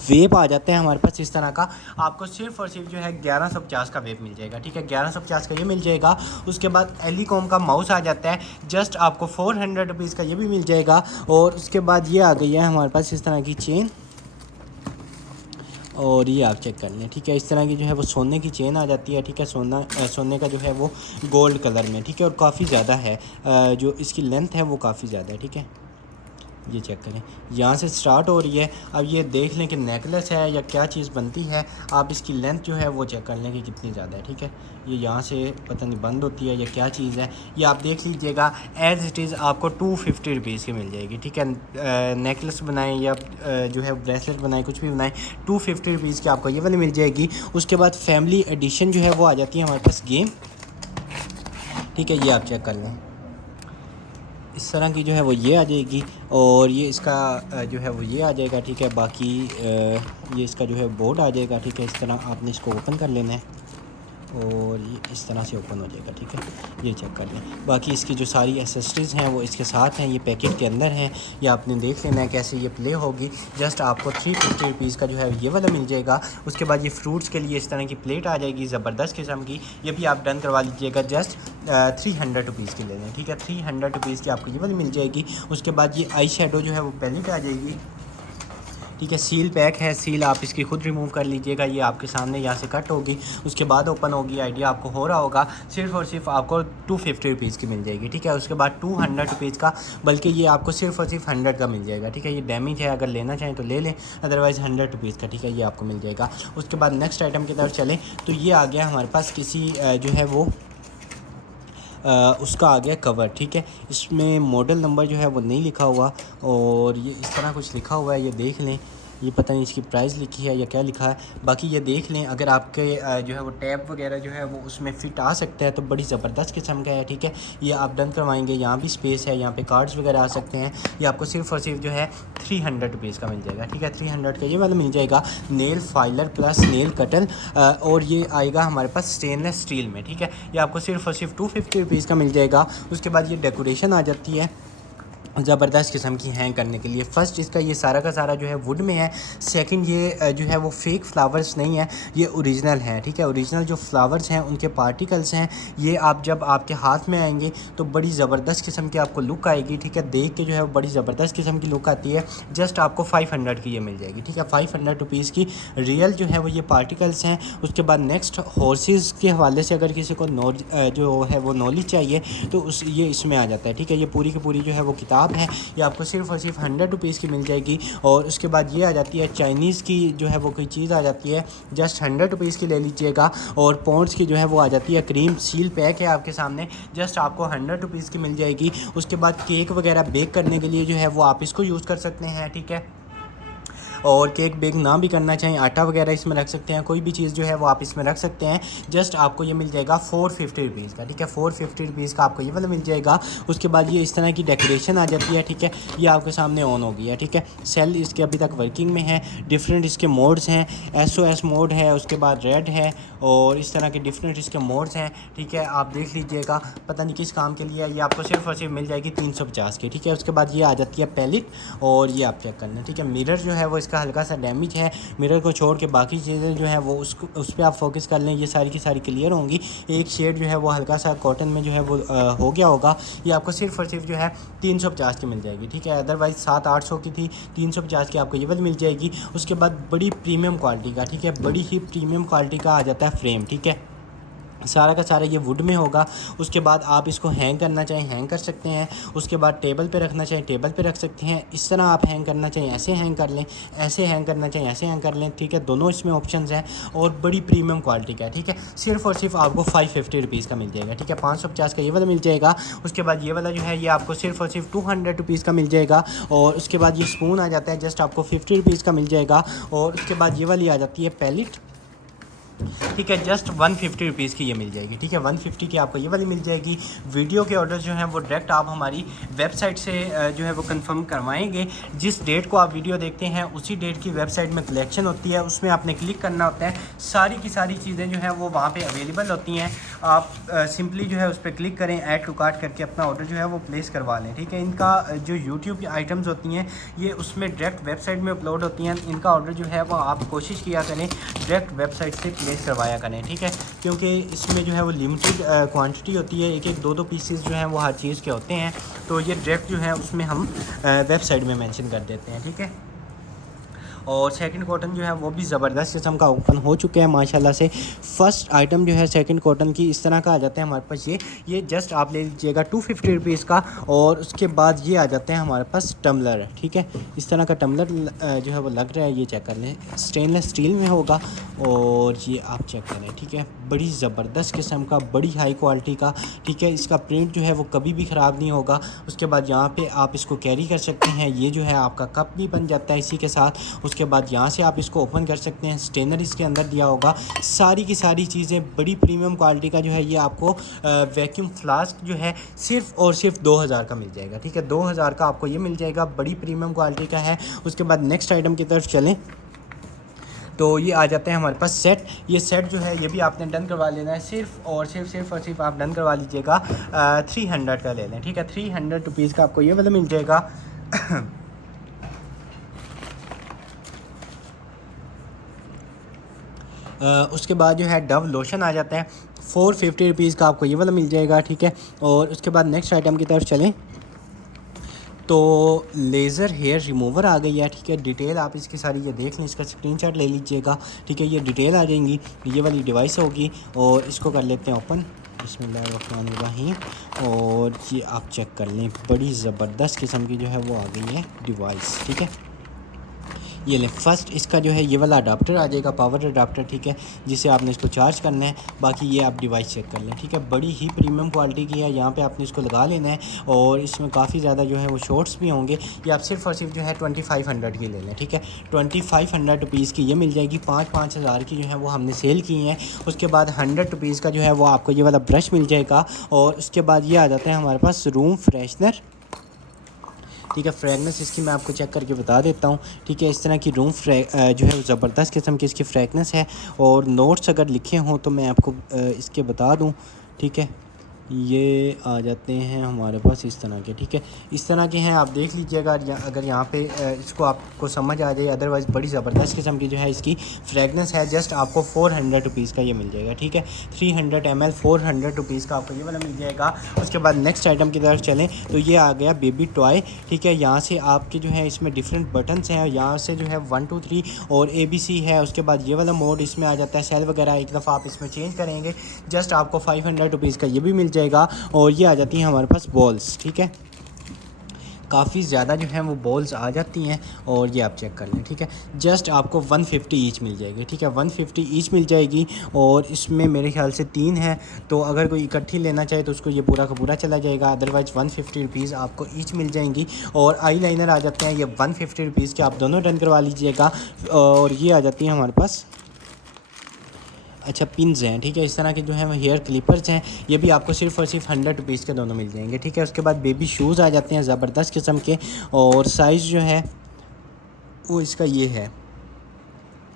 वेब आ जाते हैं हमारे पास इस तरह का, आपको सिर्फ और सिर्फ जो है 1150 का वेब मिल जाएगा, ठीक है। 1150 का ये मिल जाएगा। उसके बाद एलिकॉम का माउस आ जाता है, जस्ट आपको 400 रुपीज़ का ये भी मिल जाएगा। और उसके बाद ये आ गई है हमारे पास इस तरह की चेन, और ये आप चेक कर लें, ठीक है। इस तरह की जो है वो सोने की चेन आ जाती है, ठीक है। सोने का जो है वो गोल्ड कलर में, ठीक है। और काफ़ी ज़्यादा है, जो इसकी लेंथ है वो काफ़ी ज़्यादा है, ठीक है। ये चेक करें, यहाँ से स्टार्ट हो रही है। अब ये देख लें कि नेकलेस है या क्या चीज़ बनती है। आप इसकी लेंथ जो है वो चेक कर लें कि कितनी ज़्यादा है, ठीक है। ये यहाँ से पता नहीं बंद होती है या क्या चीज़ है, ये आप देख लीजिएगा। एज़ इट इज़ आपको 250 रुपीज़ की मिल जाएगी, ठीक है। नेकलेस बनाएं या जो है ब्रेसलेट बनाएं, कुछ भी बनाएं, 250 रुपीज़ की आपको ये वाली मिल जाएगी। उसके बाद फैमिली एडिशन जो है वो आ जाती है हमारे पास गेम, ठीक है। ये आप चेक कर लें, इस तरह की जो है वो ये आ जाएगी। और ये इसका जो है वो ये आ जाएगा, ठीक है। बाकी ये इसका जो है बोर्ड आ जाएगा, ठीक है। इस तरह आपने इसको ओपन कर लेना है और ये इस तरह से ओपन हो जाएगा, ठीक है। ये चेक कर लें। बाकी इसकी जो सारी एसेसरीज़ हैं वो इसके साथ हैं, ये पैकेट के अंदर हैं। ये आपने देख लेना है कैसे ये प्ले होगी। जस्ट आपको 350 रुपीज़ का जो है ये वाला मिल जाएगा। उसके बाद ये फ्रूट्स के लिए इस तरह की प्लेट आ जाएगी ज़बरदस्त किस्म की, ये भी आप डन करवा लीजिएगा। जस्ट 300 रुपीज़ की ले लें, ठीक है। 300 रुपीज़ की आपको ये वाली मिल जाएगी। उसके बाद ये आई शेडो जो है वो पैलेट आ जाएगी, ठीक है। सील पैक है, सील आप इसकी खुद रिमूव कर लीजिएगा। ये आपके सामने यहाँ से कट होगी, उसके बाद ओपन होगी। आइडिया आपको हो रहा होगा। सिर्फ और सिर्फ आपको 250 रुपीज़ की मिल जाएगी, ठीक है। उसके बाद 200 रुपीज़ का, बल्कि ये आपको सिर्फ और सिर्फ 100 का मिल जाएगा, ठीक है। ये डैमेज है, अगर लेना चाहें तो ले लें, अदरवाइज़ 100 रुपीज़ का, ठीक है। ये आपको मिल जाएगा। उसके बाद नेक्स्ट आइटम की तरफ चलें तो ये आ गया हमारे पास किसी जो है वो उसका आ गया कवर, ठीक है। इसमें मॉडल नंबर जो है वो नहीं लिखा हुआ, और ये इस तरह कुछ लिखा हुआ है, ये देख लें। ये पता नहीं इसकी प्राइस लिखी है या क्या लिखा है, बाकी ये देख लें। अगर आपके जो है वो टैब वगैरह जो है वो उसमें फ़िट आ सकता है तो बड़ी ज़बरदस्त किस्म का है, ठीक है। ये आप डन करवाएंगे, यहाँ भी स्पेस है, यहाँ पे कार्ड्स वगैरह आ सकते हैं। ये आपको सिर्फ और सिर्फ जो है 300 रुपीज़ का मिल जाएगा, ठीक है। 300 का ये वाला मिल जाएगा। Nail filer plus nail cutter, और ये आएगा हमारे पास स्टेनलेस स्टील में, ठीक है। ये आपको सिर्फ और सिर्फ 250 रुपीज़ का मिल जाएगा। उसके बाद ये डेकोरेशन आ जाती है ज़बरदस्त किस्म की हैंग करने के लिए। फ़र्स्ट इसका ये सारा का सारा जो है वुड में है। सेकंड ये जो है वो फेक फ्लावर्स नहीं है, ये ओरिजिनल है, ठीक है। ओरिजिनल जो फ्लावर्स हैं उनके पार्टिकल्स हैं। ये आप जब आपके हाथ में आएंगे तो बड़ी ज़बरदस्त किस्म की आपको लुक आएगी, ठीक है। देख के जो है वो बड़ी ज़बरदस्त किस्म की लुक आती है। जस्ट आपको 500 की ये मिल जाएगी, ठीक है। 500 रुपीज़ की रियल जो है वो ये पार्टिकल्स हैं। उसके बाद नेक्स्ट हॉर्सेस के हवाले से अगर किसी को जो है वो नॉलेज चाहिए तो ये इसमें आ जाता है, ठीक है। ये पूरी की पूरी जो है वो किताब है, ये आपको सिर्फ और सिर्फ 100 रुपीज़ की मिल जाएगी। और उसके बाद ये आ जाती है चाइनीज़ की जो है वो कोई चीज़ आ जाती है, जस्ट 100 रुपीज़ की ले लीजिएगा। और पॉन्ड्स की जो है वो आ जाती है क्रीम, सील पैक है आपके सामने, जस्ट आपको 100 रुपीज़ की मिल जाएगी। उसके बाद केक वगैरह बेक करने के लिए जो है वो आप इसको यूज़ कर सकते हैं, ठीक है। और केक बेक ना भी करना चाहें, आटा वगैरह इसमें रख सकते हैं, कोई भी चीज़ जो है वो आप इसमें रख सकते हैं। जस्ट आपको ये मिल जाएगा 450 रुपीज़ का, ठीक है। 450 रुपीज़ का आपको ये वाला मिल जाएगा। उसके बाद ये इस तरह की डेकोरेशन आ जाती है, ठीक है। ये आपके सामने ऑन हो गई है, ठीक है। सेल इसके अभी तक वर्किंग में है। डिफरेंट इसके मोड्स हैं, SOS मोड है, उसके बाद रेड है, और इस तरह के डिफरेंट इसके मोड्स हैं, ठीक है। आप देख लीजिएगा, पता नहीं किस काम के लिए। ये आपको सिर्फ और सिर्फ मिल जाएगी 350 की, ठीक है। उसके बाद ये आ जाती है पैलेट, और ये आप चेक करना, ठीक है। मिरर जो है वो इसका हल्का सा डैमेज है, मिरर को छोड़ के बाकी चीज़ें जो है वो उस पर आप फोकस कर लें, ये सारी की सारी क्लियर होंगी। एक शेड जो है वो हल्का सा कॉटन में जो है वो हो गया होगा। ये आपको सिर्फ और सिर्फ जो है 350 की मिल जाएगी, ठीक है। अदरवाइज़ 700-800 की थी, 350 की आपको ये वाली मिल जाएगी। उसके बाद बड़ी प्रीमियम क्वालिटी का, ठीक है, बड़ी ही प्रीमियम क्वालिटी का आ जाता है फ्रेम, ठीक है। सारा का सारा ये वुड में होगा। उसके बाद आप इसको हैंग करना चाहें हैंग कर सकते हैं। उसके बाद टेबल पे रखना चाहें टेबल पे रख सकते हैं। इस तरह आप हैंग करना चाहें ऐसे हैंग कर लें, ऐसे हैंग करना चाहें ऐसे हैंग कर लें, ठीक है। दोनों इसमें ऑप्शंस हैं, और बड़ी प्रीमियम क्वालिटी का है, ठीक है। सिर्फ और सिर्फ आपको 550 रुपीज़ का मिल जाएगा, ठीक है। 550 का ये वाला मिल जाएगा। उसके बाद ये वाला जो है ये आपको सिर्फ और सिर्फ 200 रुपीज़ का मिल जाएगा। और उसके बाद ये स्पून आ जाता है, जस्ट आपको 50 रुपीज़ का मिल जाएगा। और उसके बाद ये वाली आ जाती है पैलेट, ठीक है, जस्ट 150 रुपीज़ की ये मिल जाएगी। ठीक है, 150 की आपको ये वाली मिल जाएगी। वीडियो के ऑर्डर जो हैं वो डायरेक्ट आप हमारी वेबसाइट से जो है वो कंफर्म करवाएंगे। जिस डेट को आप वीडियो देखते हैं उसी डेट की वेबसाइट में कलेक्शन होती है, उसमें आपने क्लिक करना होता है। सारी की सारी चीज़ें जो हैं वो वहाँ पर अवेलेबल होती हैं। आप सिंपली जो है उस पर क्लिक करें, ऐड टू कार्ट करके अपना ऑर्डर जो है वो प्लेस करवा लें। ठीक है, इनका जो यूट्यूब की आइटम्स होती हैं ये उसमें डायरेक्ट वेबसाइट में अपलोड होती हैं। इनका ऑर्डर जो है वो आप कोशिश किया करें डायरेक्ट वेबसाइट से प्लेस करवाया करें। ठीक है, क्योंकि इसमें जो है वो लिमिटेड क्वांटिटी होती है, एक एक दो दो पीसेस जो हैं वो हर चीज़ के होते हैं। तो ये डायरेक्ट जो है उसमें हम वेबसाइट में मेंशन कर देते हैं। ठीक है, और सेकंड कॉटन जो है वो भी ज़बरदस्त किस्म का ओपन हो चुके हैं माशाल्लाह से। फ़र्स्ट आइटम जो है सेकंड कॉटन की इस तरह का आ जाता है हमारे पास। ये जस्ट आप ले लीजिएगा 250 रुपीज़ का। और उसके बाद ये आ जाते हैं हमारे पास टम्बलर। ठीक है, इस तरह का टम्बलर जो है वो लग रहा है, ये चेक कर लें, स्टेनलेस स्टील में होगा और ये आप चेक करें। ठीक है, बड़ी ज़बरदस्त किस्म का, बड़ी हाई क्वालिटी का। ठीक है, इसका प्रिंट जो है वो कभी भी ख़राब नहीं होगा। उसके बाद यहाँ पे आप इसको कैरी कर सकते हैं। ये जो है आपका कप भी बन जाता है इसी के साथ। उसके बाद यहाँ से आप इसको ओपन कर सकते हैं। स्टेनर इसके अंदर दिया होगा। सारी की सारी चीज़ें बड़ी प्रीमियम क्वालिटी का जो है ये आपको वैक्यूम फ्लास्क जो है सिर्फ़ और सिर्फ 2000 का मिल जाएगा। ठीक है, 2000 का आपको ये मिल जाएगा, बड़ी प्रीमियम क्वालिटी का है। उसके बाद नेक्स्ट आइटम की तरफ चलें तो ये आ जाते हैं हमारे पास सेट। ये सेट जो है ये भी आपने डन करवा लेना है। सिर्फ और सिर्फ आप डन करवा लीजिएगा 300 का ले लें। ठीक है, 300 रुपीज़ का आपको ये वाला मिल जाएगा। उसके बाद जो है डव लोशन आ जाता है 450 रुपीज़ का, आपको ये वाला मिल जाएगा। ठीक है, और उसके बाद नेक्स्ट आइटम की तरफ चलें तो लेज़र हेयर रिमूवर आ गई है। ठीक है, डिटेल आप इसकी सारी ये देख लें, इसका स्क्रीनशॉट ले लीजिएगा। ठीक है, ये डिटेल आ जाएंगी, ये वाली डिवाइस होगी और इसको कर लेते हैं ओपन। बिस्मिल्लाहिर्रहमानिर्रहीम। और ये आप चेक कर लें, बड़ी ज़बरदस्त किस्म की जो है वो आ गई है डिवाइस। ठीक है, ये लें। फर्स्ट इसका जो है ये वाला अडाप्टर आ जाएगा, पावर अडाप्टर। ठीक है, जिसे आपने इसको चार्ज करना है। बाकी ये आप डिवाइस चेक कर लें। ठीक है, बड़ी ही प्रीमियम क्वालिटी की है। यहाँ पे आपने इसको लगा लेना है और इसमें काफ़ी ज़्यादा जो है वो शॉर्ट्स भी होंगे। ये आप सिर्फ और सिर्फ जो है 2500 की ले लें। ठीक है, 2500 रुपीज़ की ये मिल जाएगी। 5-5 हज़ार की जो है वो हमने सेल की हैं। उसके बाद 100 रुपीज़ का जो है वो आपको ये वाला ब्रश मिल जाएगा। और उसके बाद ये आ जाता है हमारे पास रूम फ्रेशनर। ठीक है, फ्रेगनेंस इसकी मैं आपको चेक करके बता देता हूँ। ठीक है, इस तरह की रूम जो है ज़बरदस्त किस्म की इसकी फ्रेगनेंस है। और नोट्स अगर लिखे हों तो मैं आपको इसके बता दूँ। ठीक है, ये आ जाते हैं हमारे पास इस तरह के। ठीक है, इस तरह के हैं, आप देख लीजिएगा अगर यहाँ पे इसको आपको समझ आ जाए। अदरवाइज़ बड़ी ज़बरदस्त किस्म की जो है इसकी फ्रेगनेंस है। जस्ट आपको 400 रुपीज़ का ये मिल जाएगा। ठीक है, 300 ml 400 रुपीज़ का आपको ये वाला मिल जाएगा। उसके बाद नेक्स्ट आइटम की तरफ चलें तो ये आ गया बेबी टॉय। ठीक है, यहाँ से आपके जो है इसमें डिफरेंट बटन्स हैं। यहाँ से जो है 1 2 3 और ABC है। उसके बाद ये वाला मोड इसमें आ जाता है, सेल वगैरह एक दफ़ा आप इसमें चेंज करेंगे। जस्ट आपको 500 रुपीज़ का ये भी मिल जाएगा। और ये आ जाती हैं हमारे पास बॉल्स। ठीक है, काफ़ी ज़्यादा जो है वो बॉल्स आ जाती हैं और ये आप चेक कर लें। ठीक है, जस्ट आपको 150 ईच मिल जाएगी। ठीक है, 150 ईच मिल जाएगी। और इसमें मेरे ख्याल से 3 है, तो अगर कोई इकट्ठी लेना चाहे तो उसको ये पूरा का पूरा चला जाएगा। अदरवाइज़ 150 रुपीज़ आपको ईच मिल जाएंगी। और आई लाइनर आ जाते हैं ये 150 रुपीज़ के, आप दोनों डन करवा लीजिएगा। और ये आ जाती हैं हमारे पास अच्छा पिन्स हैं। ठीक है, इस तरह के जो है वो हेयर क्लिपर्स हैं। ये भी आपको सिर्फ और सिर्फ 100 रुपीज़ के दोनों मिल जाएंगे। ठीक है, उसके बाद बेबी शूज़ आ जाते हैं ज़बरदस्त किस्म के। और साइज़ जो है वो इसका ये है,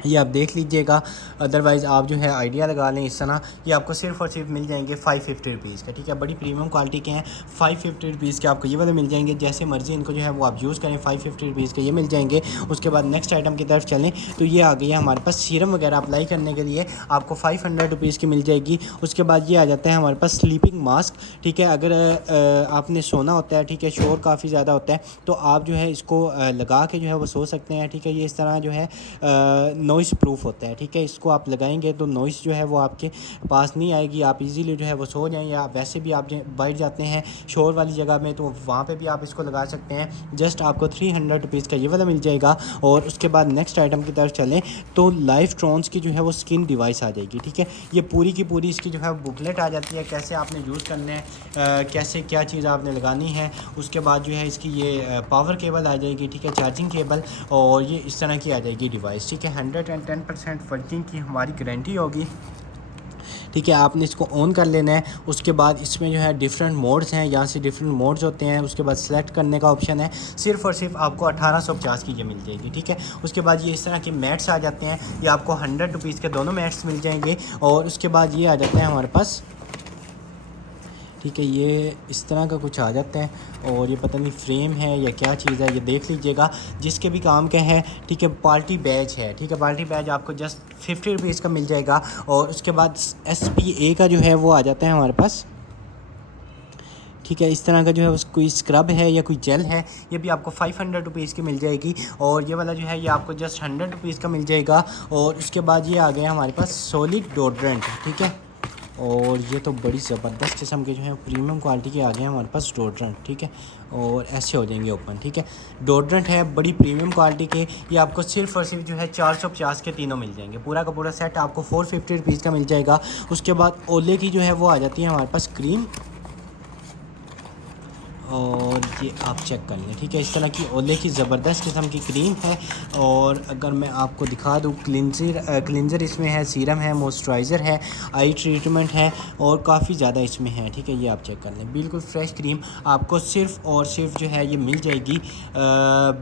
ये आप देख लीजिएगा। अदरवाइज़ आप जो है आइडिया लगा लें इस तरह। ये आपको सिर्फ और सिर्फ मिल जाएंगे 550 रुपीज़ का। ठीक है, बड़ी प्रीमियम क्वालिटी के हैं। 550 रुपीज़ के आपको ये वाले मिल जाएंगे। जैसे मर्ज़ी इनको जो है वो आप यूज़ करें, 550 रुपीज़ के ये मिल जाएंगे। उसके बाद नेक्स्ट आइटम की तरफ चलें तो ये आ गई है हमारे पास सीरम वगैरह अप्लाई करने के लिए, आपको 500 रुपीज़ की मिल जाएगी। उसके बाद ये आ जाता है हमारे पास स्लीपिंग मास्क। ठीक है, अगर आपने सोना होता है, ठीक है, शोर काफ़ी ज़्यादा होता है, तो आप जो है इसको लगा के जो है वो सो सकते हैं। ठीक है, ये इस तरह जो है नॉइस प्रूफ होता है। ठीक है, इसको आप लगाएंगे तो नॉइस जो है वो आपके पास नहीं आएगी, आप इजीली जो है वो सो जाएं। या वैसे भी आप बैठ जाते हैं शोर वाली जगह में तो वहाँ पे भी आप इसको लगा सकते हैं। जस्ट आपको 300 रुपीज़ का ये वाला मिल जाएगा। और उसके बाद नेक्स्ट आइटम की तरफ चलें तो लाइफ ट्रॉन्स की जो है वो स्किन डिवाइस आ जाएगी। ठीक है, ये पूरी की पूरी इसकी जो है बुकलेट आ जाती है, कैसे आपने यूज़ करना है, कैसे क्या चीज़ आपने लगानी है। उसके बाद जो है इसकी ये पावर केबल आ जाएगी। ठीक है, चार्जिंग केबल, और ये इस तरह की आ जाएगी डिवाइस। ठीक है, 100 110% वर्किंग की हमारी गारंटी होगी। ठीक है, आपने इसको ऑन कर लेना है। उसके बाद इसमें जो है डिफरेंट मोड्स हैं, यहाँ से डिफरेंट मोड्स होते हैं। उसके बाद सेलेक्ट करने का ऑप्शन है। सिर्फ़ और सिर्फ आपको 1850 की ये मिल जाएगी। ठीक है, उसके बाद ये इस तरह के मैट्स आ जाते हैं। ये आपको 100 रुपीज़ के दोनों मैट्स मिल जाएंगे। और उसके बाद ये आ जाते हैं हमारे पास। ठीक है, ये इस तरह का कुछ आ जाता है और ये पता नहीं फ्रेम है या क्या चीज़ है, ये देख लीजिएगा जिसके भी काम के हैं। ठीक है, पार्टी बैज है। ठीक है, पार्टी बैज आपको जस्ट 50 रुपीज़ का मिल जाएगा। और उसके बाद SPA का जो है वो आ जाता है हमारे पास। ठीक है, इस तरह का जो है कोई स्क्रब है या कोई जेल है, ये भी आपको 500 रुपीज़ की मिल जाएगी। और ये वाला जो है ये आपको जस्ट 100 रुपीज़ का मिल जाएगा। और उसके बाद ये आ गया हमारे पास सॉलिड डोड्रेंट। ठीक है, और ये तो बड़ी ज़बरदस्त किस्म के जो है प्रीमियम क्वालिटी के आ गए हैं हमारे पास डोड्रेंट। ठीक है, और ऐसे हो जाएंगे ओपन। ठीक है, डोड्रेंट है बड़ी प्रीमियम क्वालिटी के। ये आपको सिर्फ़ और सिर्फ जो है 450 के तीनों मिल जाएंगे। पूरा का पूरा सेट आपको 450 रुपीज़ का मिल जाएगा। उसके बाद ओले की जो है वो आ जाती है हमारे पास क्रीम, और ये आप चेक कर लें। ठीक है, इस तरह की ओले की ज़बरदस्त किस्म की क्रीम है। और अगर मैं आपको दिखा दूँ, क्लिनज़र इसमें है, सीरम है, मॉइस्चराइज़र है, आई ट्रीटमेंट है और काफ़ी ज़्यादा इसमें है। ठीक है, ये आप चेक कर लें। बिल्कुल फ्रेश क्रीम आपको सिर्फ़ और सिर्फ जो है ये मिल जाएगी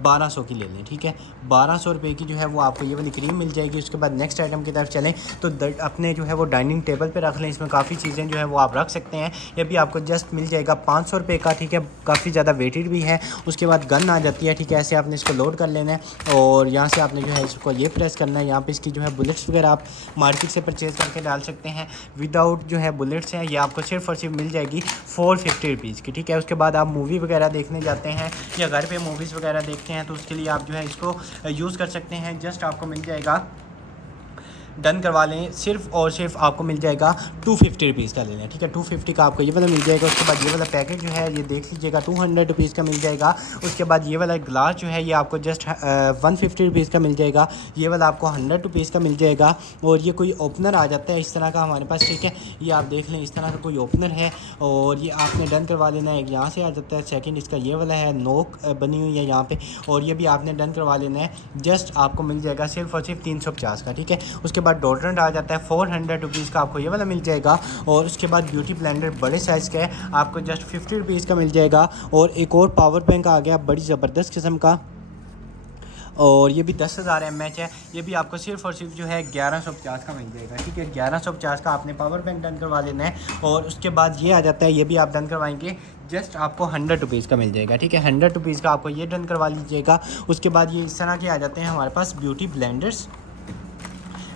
1200 की ले लें। ठीक है, 1200 रुपये की जो है वो आपको ये वाली क्रीम मिल जाएगी। उसके बाद नेक्स्ट आइटम की तरफ चलें तो अपने जो है वो डाइनिंग टेबल पर रख लें। इसमें काफ़ी चीज़ें जो है वो आप रख सकते हैं। ये भी आपको जस्ट मिल जाएगा 500 रुपये का। ठीक है, काफ़ी ज़्यादा वेटेड भी है। उसके बाद गन आ जाती है। ठीक है, ऐसे आपने इसको लोड कर लेना है और यहाँ से आपने जो है इसको ये प्रेस करना है। यहाँ पे इसकी जो है बुलेट्स वगैरह आप मार्केट से परचेज़ करके डाल सकते हैं। विदाउट जो है बुलेट्स हैं, ये आपको सिर्फ और सिर्फ मिल जाएगी 450 रुपीज़ की। ठीक है, उसके बाद आप मूवी वगैरह देखने जाते हैं या घर पे मूवीज़ वगैरह देखते हैं तो उसके लिए आप जो है इसको यूज़ कर सकते हैं। जस्ट आपको मिल जाएगा, डन करवा लें, सिर्फ और सिर्फ आपको मिल जाएगा 250 रुपीज़ का ले लें। ठीक है, 250 का आपको ये वाला मिल जाएगा। उसके बाद ये वाला पैकेट जो है ये देख लीजिएगा 200 रुपीज़ का मिल जाएगा। उसके बाद ये वाला ग्लास जो है ये आपको जस्ट 150 रुपीज़ का मिल जाएगा। ये वाला आपको 100 रुपीज़ का मिल जाएगा। और ये कोई ओपनर आ जाता है इस तरह का हमारे पास। ठीक है, ये आप देख लें, इस तरह का कोई ओपनर है और ये आपने डन करवा लेना है। यहाँ से आ जाता है। सेकेंड इसका ये वाला है, नोक बनी हुई है यहाँ पर, और ये भी आपने डन करवा लेना है। जस्ट आपको मिल जाएगा सिर्फ और सिर्फ 350 का। ठीक है, उसके बाद डोड्रेंट आ जाता है 400 रुपीज़ का, आपको ये वाला मिल जाएगा। और उसके बाद ब्यूटी ब्लेंडर बड़े साइज़ का है, आपको जस्ट 50 रुपीज़ का मिल जाएगा। और एक और पावर बैंक आ गया बड़ी ज़बरदस्त किस्म का, और ये भी 10,000 mAh है। ये भी आपको सिर्फ और सिर्फ जो है 1150 का मिल जाएगा। ठीक है, 1150 का आपने पावर बैंक डन करवा लेना है। और उसके बाद ये आ जाता है, ये भी आप डन करवाएंगे, जस्ट आपको 100 रुपीज़ का मिल जाएगा। ठीक है, 100 रुपीज़ का आपको ये डन करवा लीजिएगा। उसके बाद ये इस तरह के आ जाते हैं हमारे पास ब्यूटी ब्लेंडर्स।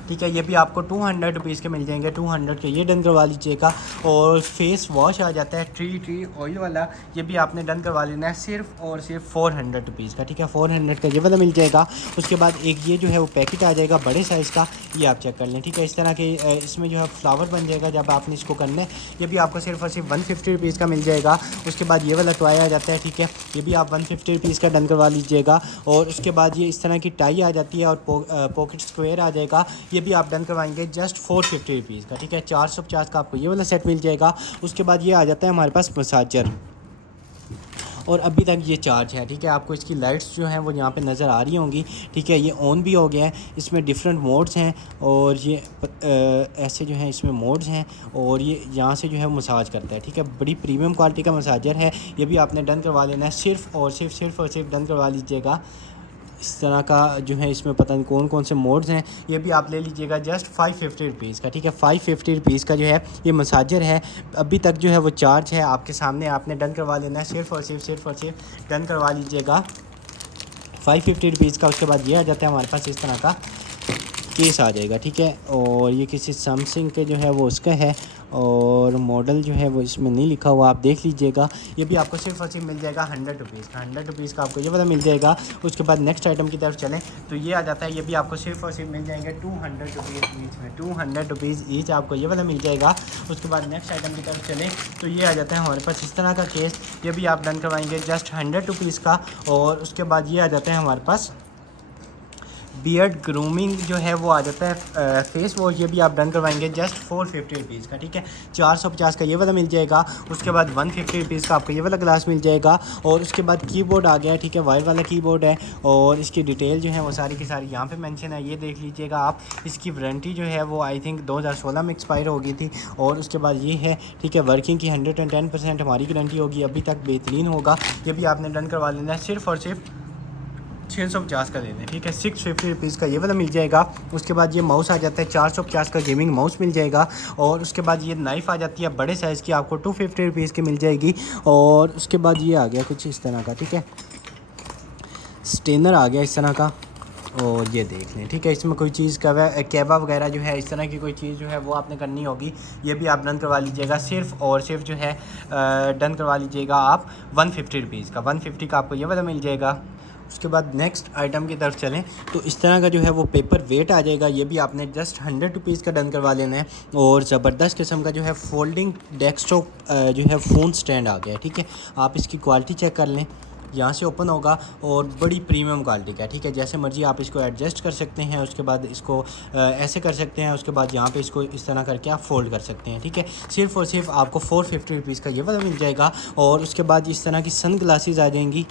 ठीक है, ये भी आपको 200 रुपीज़ के मिल जाएंगे। 200 के ये डन करवा लीजिएगा। और फेस वॉश आ जाता है ट्री ऑयल वाला, ये भी आपने डन करवा लेना है सिर्फ और सिर्फ 400 रुपीज़ का। ठीक है, 400 का ये वाला मिल जाएगा। उसके बाद एक ये जो है वो पैकेट आ जाएगा बड़े साइज़ का, ये आप चेक कर लें। ठीक है, इस तरह के इसमें जो है फ्लावर बन जाएगा जब आपने इसको करना है। ये भी आपको सिर्फ और सिर्फ 150 रुपीज़ का मिल जाएगा। उसके बाद ये वाला टॉय आ जाता है। ठीक है, ये भी आप 150 रुपीज़ का डन करवा लीजिएगा। और उसके बाद ये इस तरह की टाई आ जाती है और पॉकेट स्क्वायर आ जाएगा, ये भी आप डन करवाएंगे जस्ट 450 रुपीज़ का। ठीक है, 450 का आपको ये वाला सेट मिल जाएगा। उसके बाद ये आ जाता है हमारे पास मसाजर, और अभी तक ये चार्ज है। ठीक है, आपको इसकी लाइट्स जो हैं वो यहाँ पे नज़र आ रही होंगी। ठीक है, ये ऑन भी हो गया है। इसमें डिफरेंट मोड्स हैं और ये ऐसे जो हैं इसमें मोड्स हैं, और ये यहाँ से जो है मसाज करता है। ठीक है, बड़ी प्रीमियम क्वालिटी का मसाजर है। ये भी आपने डन करवा लेना है, सिर्फ और सिर्फ डन करवा लीजिएगा। इस तरह का जो है इसमें पता नहीं कौन कौन से मोड्स हैं, ये भी आप ले लीजिएगा जस्ट 550 रुपीज़ का। ठीक है, 550 रुपीज़ का जो है ये मसाजर है। अभी तक जो है वो चार्ज है आपके सामने, आपने डन करवा लेना है, सिर्फ और सिर्फ डन करवा लीजिएगा 550 रुपीज़ का। उसके बाद ये आ जाता है हमारे पास इस तरह का केस आ जाएगा। ठीक है, और ये किसी सैमसंग के जो है वो उसका है, और मॉडल जो है वो इसमें नहीं लिखा हुआ, आप देख लीजिएगा। ये भी आपको सिर्फ और सिर्फ मिल जाएगा 100 रुपीज़ का। 100 रुपीज़ का आपको ये वाला मिल जाएगा। उसके बाद नेक्स्ट आइटम की तरफ चलें तो ये आ जाता है, ये भी आपको सिर्फ और सिर्फ मिल जाएंगे 200 रुपीज़ ईच में। 200 रुपीज़ ईच आपको ये वाला मिल जाएगा। उसके बाद नेक्स्ट आइटम की तरफ चलें तो ये आ जाता है हमारे पास इस तरह का केस, ये भी आप डन करवाएंगे जस्ट 100 रुपीज़ का। और उसके बाद ये आ जाता है हमारे पास बियर्ड ग्रूमिंग जो है वो आ जाता है फेस वॉश, ये भी आप डन करवाएंगे जस्ट 450 रुपीज़ का, ठीक है। 450 का ये वाला मिल जाएगा। उसके बाद 150 रुपीज़ का आपको ये वाला गिलास मिल जाएगा। और उसके बाद कीबोर्ड आ गया, ठीक है, वायर वाला कीबोर्ड है और इसकी डिटेल जो है वो सारी की सारी यहाँ पे मेंशन है, ये देख लीजिएगा आप। इसकी वारंटी जो है वो आई थिंक 2016 में एक्सपायर हो गई थी। और उसके बाद ये है, ठीक है, वर्किंग की 110% हमारी गारंटी होगी, अभी तक बेहतरीन होगा। ये भी आपने डन करवा लेना है, सिर्फ़ और सिर्फ 650 का लेना है, ठीक है। 650 रुपीज़ का ये वाला मिल जाएगा। उसके बाद ये माउस आ जाता है 450 का गेमिंग माउस मिल जाएगा। और उसके बाद ये नाइफ़ आ जाती है बड़े साइज़ की, आपको 250 रुपीज़ की मिल जाएगी। और उसके बाद ये आ गया कुछ इस तरह का, ठीक है, स्टेनर आ गया इस तरह का। और ये देख लें, ठीक है, इसमें कोई चीज़ कैवा वगैरह जो है इस तरह की कोई चीज़ जो है वो आपने करनी होगी, ये भी आप डन करवा लीजिएगा। सिर्फ़ और सिर्फ जो है डन करवा लीजिएगा आप 150 रुपीज़ का। 150 का आपको ये वाला मिल जाएगा। उसके बाद नेक्स्ट आइटम की तरफ चलें तो इस तरह का जो है वो पेपर वेट आ जाएगा, ये भी आपने जस्ट 100 रुपीज़ का डन करवा लेना है। और ज़बरदस्त किस्म का जो है फोल्डिंग डेस्कटॉप जो है फ़ोन स्टैंड आ गया है, ठीक है। आप इसकी क्वालिटी चेक कर लें, यहाँ से ओपन होगा और बड़ी प्रीमियम क्वालिटी का, ठीक है। जैसे मर्ज़ी आप इसको एडजस्ट कर सकते हैं, उसके बाद इसको ऐसे कर सकते हैं, उसके बाद यहाँ पे इसको इस तरह करके आप फोल्ड कर सकते हैं, ठीक है। सिर्फ़ और सिर्फ आपको 450 रुपीज़ का ये वाला मिल जाएगा। और उसके बाद इस तरह की सन ग्लासेस आ जाएंगी,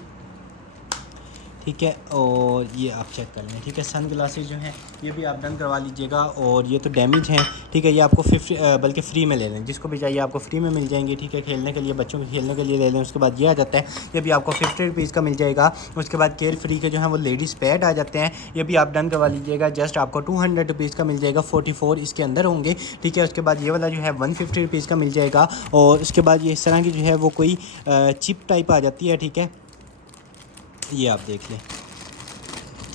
ठीक है। और ये आप चेक कर लें, ठीक है, सन ग्लासेस जो हैं ये भी आप डन करवा लीजिएगा। और ये तो डैमेज हैं, ठीक है, ये आपको 50 बल्कि फ्री में ले लें, जिसको भी चाहिए आपको फ्री में मिल जाएंगे, ठीक है। खेलने के लिए, बच्चों के खेलने के लिए ले लें। उसके बाद ये आ जाता है, ये भी आपको 50 रुपीज़ का मिल जाएगा। उसके बाद केयर फ्री के जो हैं वो लेडीज़ पैड आ जाते हैं, ये भी आप डन करवा लीजिएगा। जस्ट आपको 200 रुपीज़ का मिल जाएगा, 44 इसके अंदर होंगे, ठीक है। उसके बाद ये वाला जो है 150 रुपीज़ का मिल जाएगा। और उसके बाद ये इस तरह की जो है वो कोई चिप टाइप आ जाती है, ठीक है, ये आप देख लें,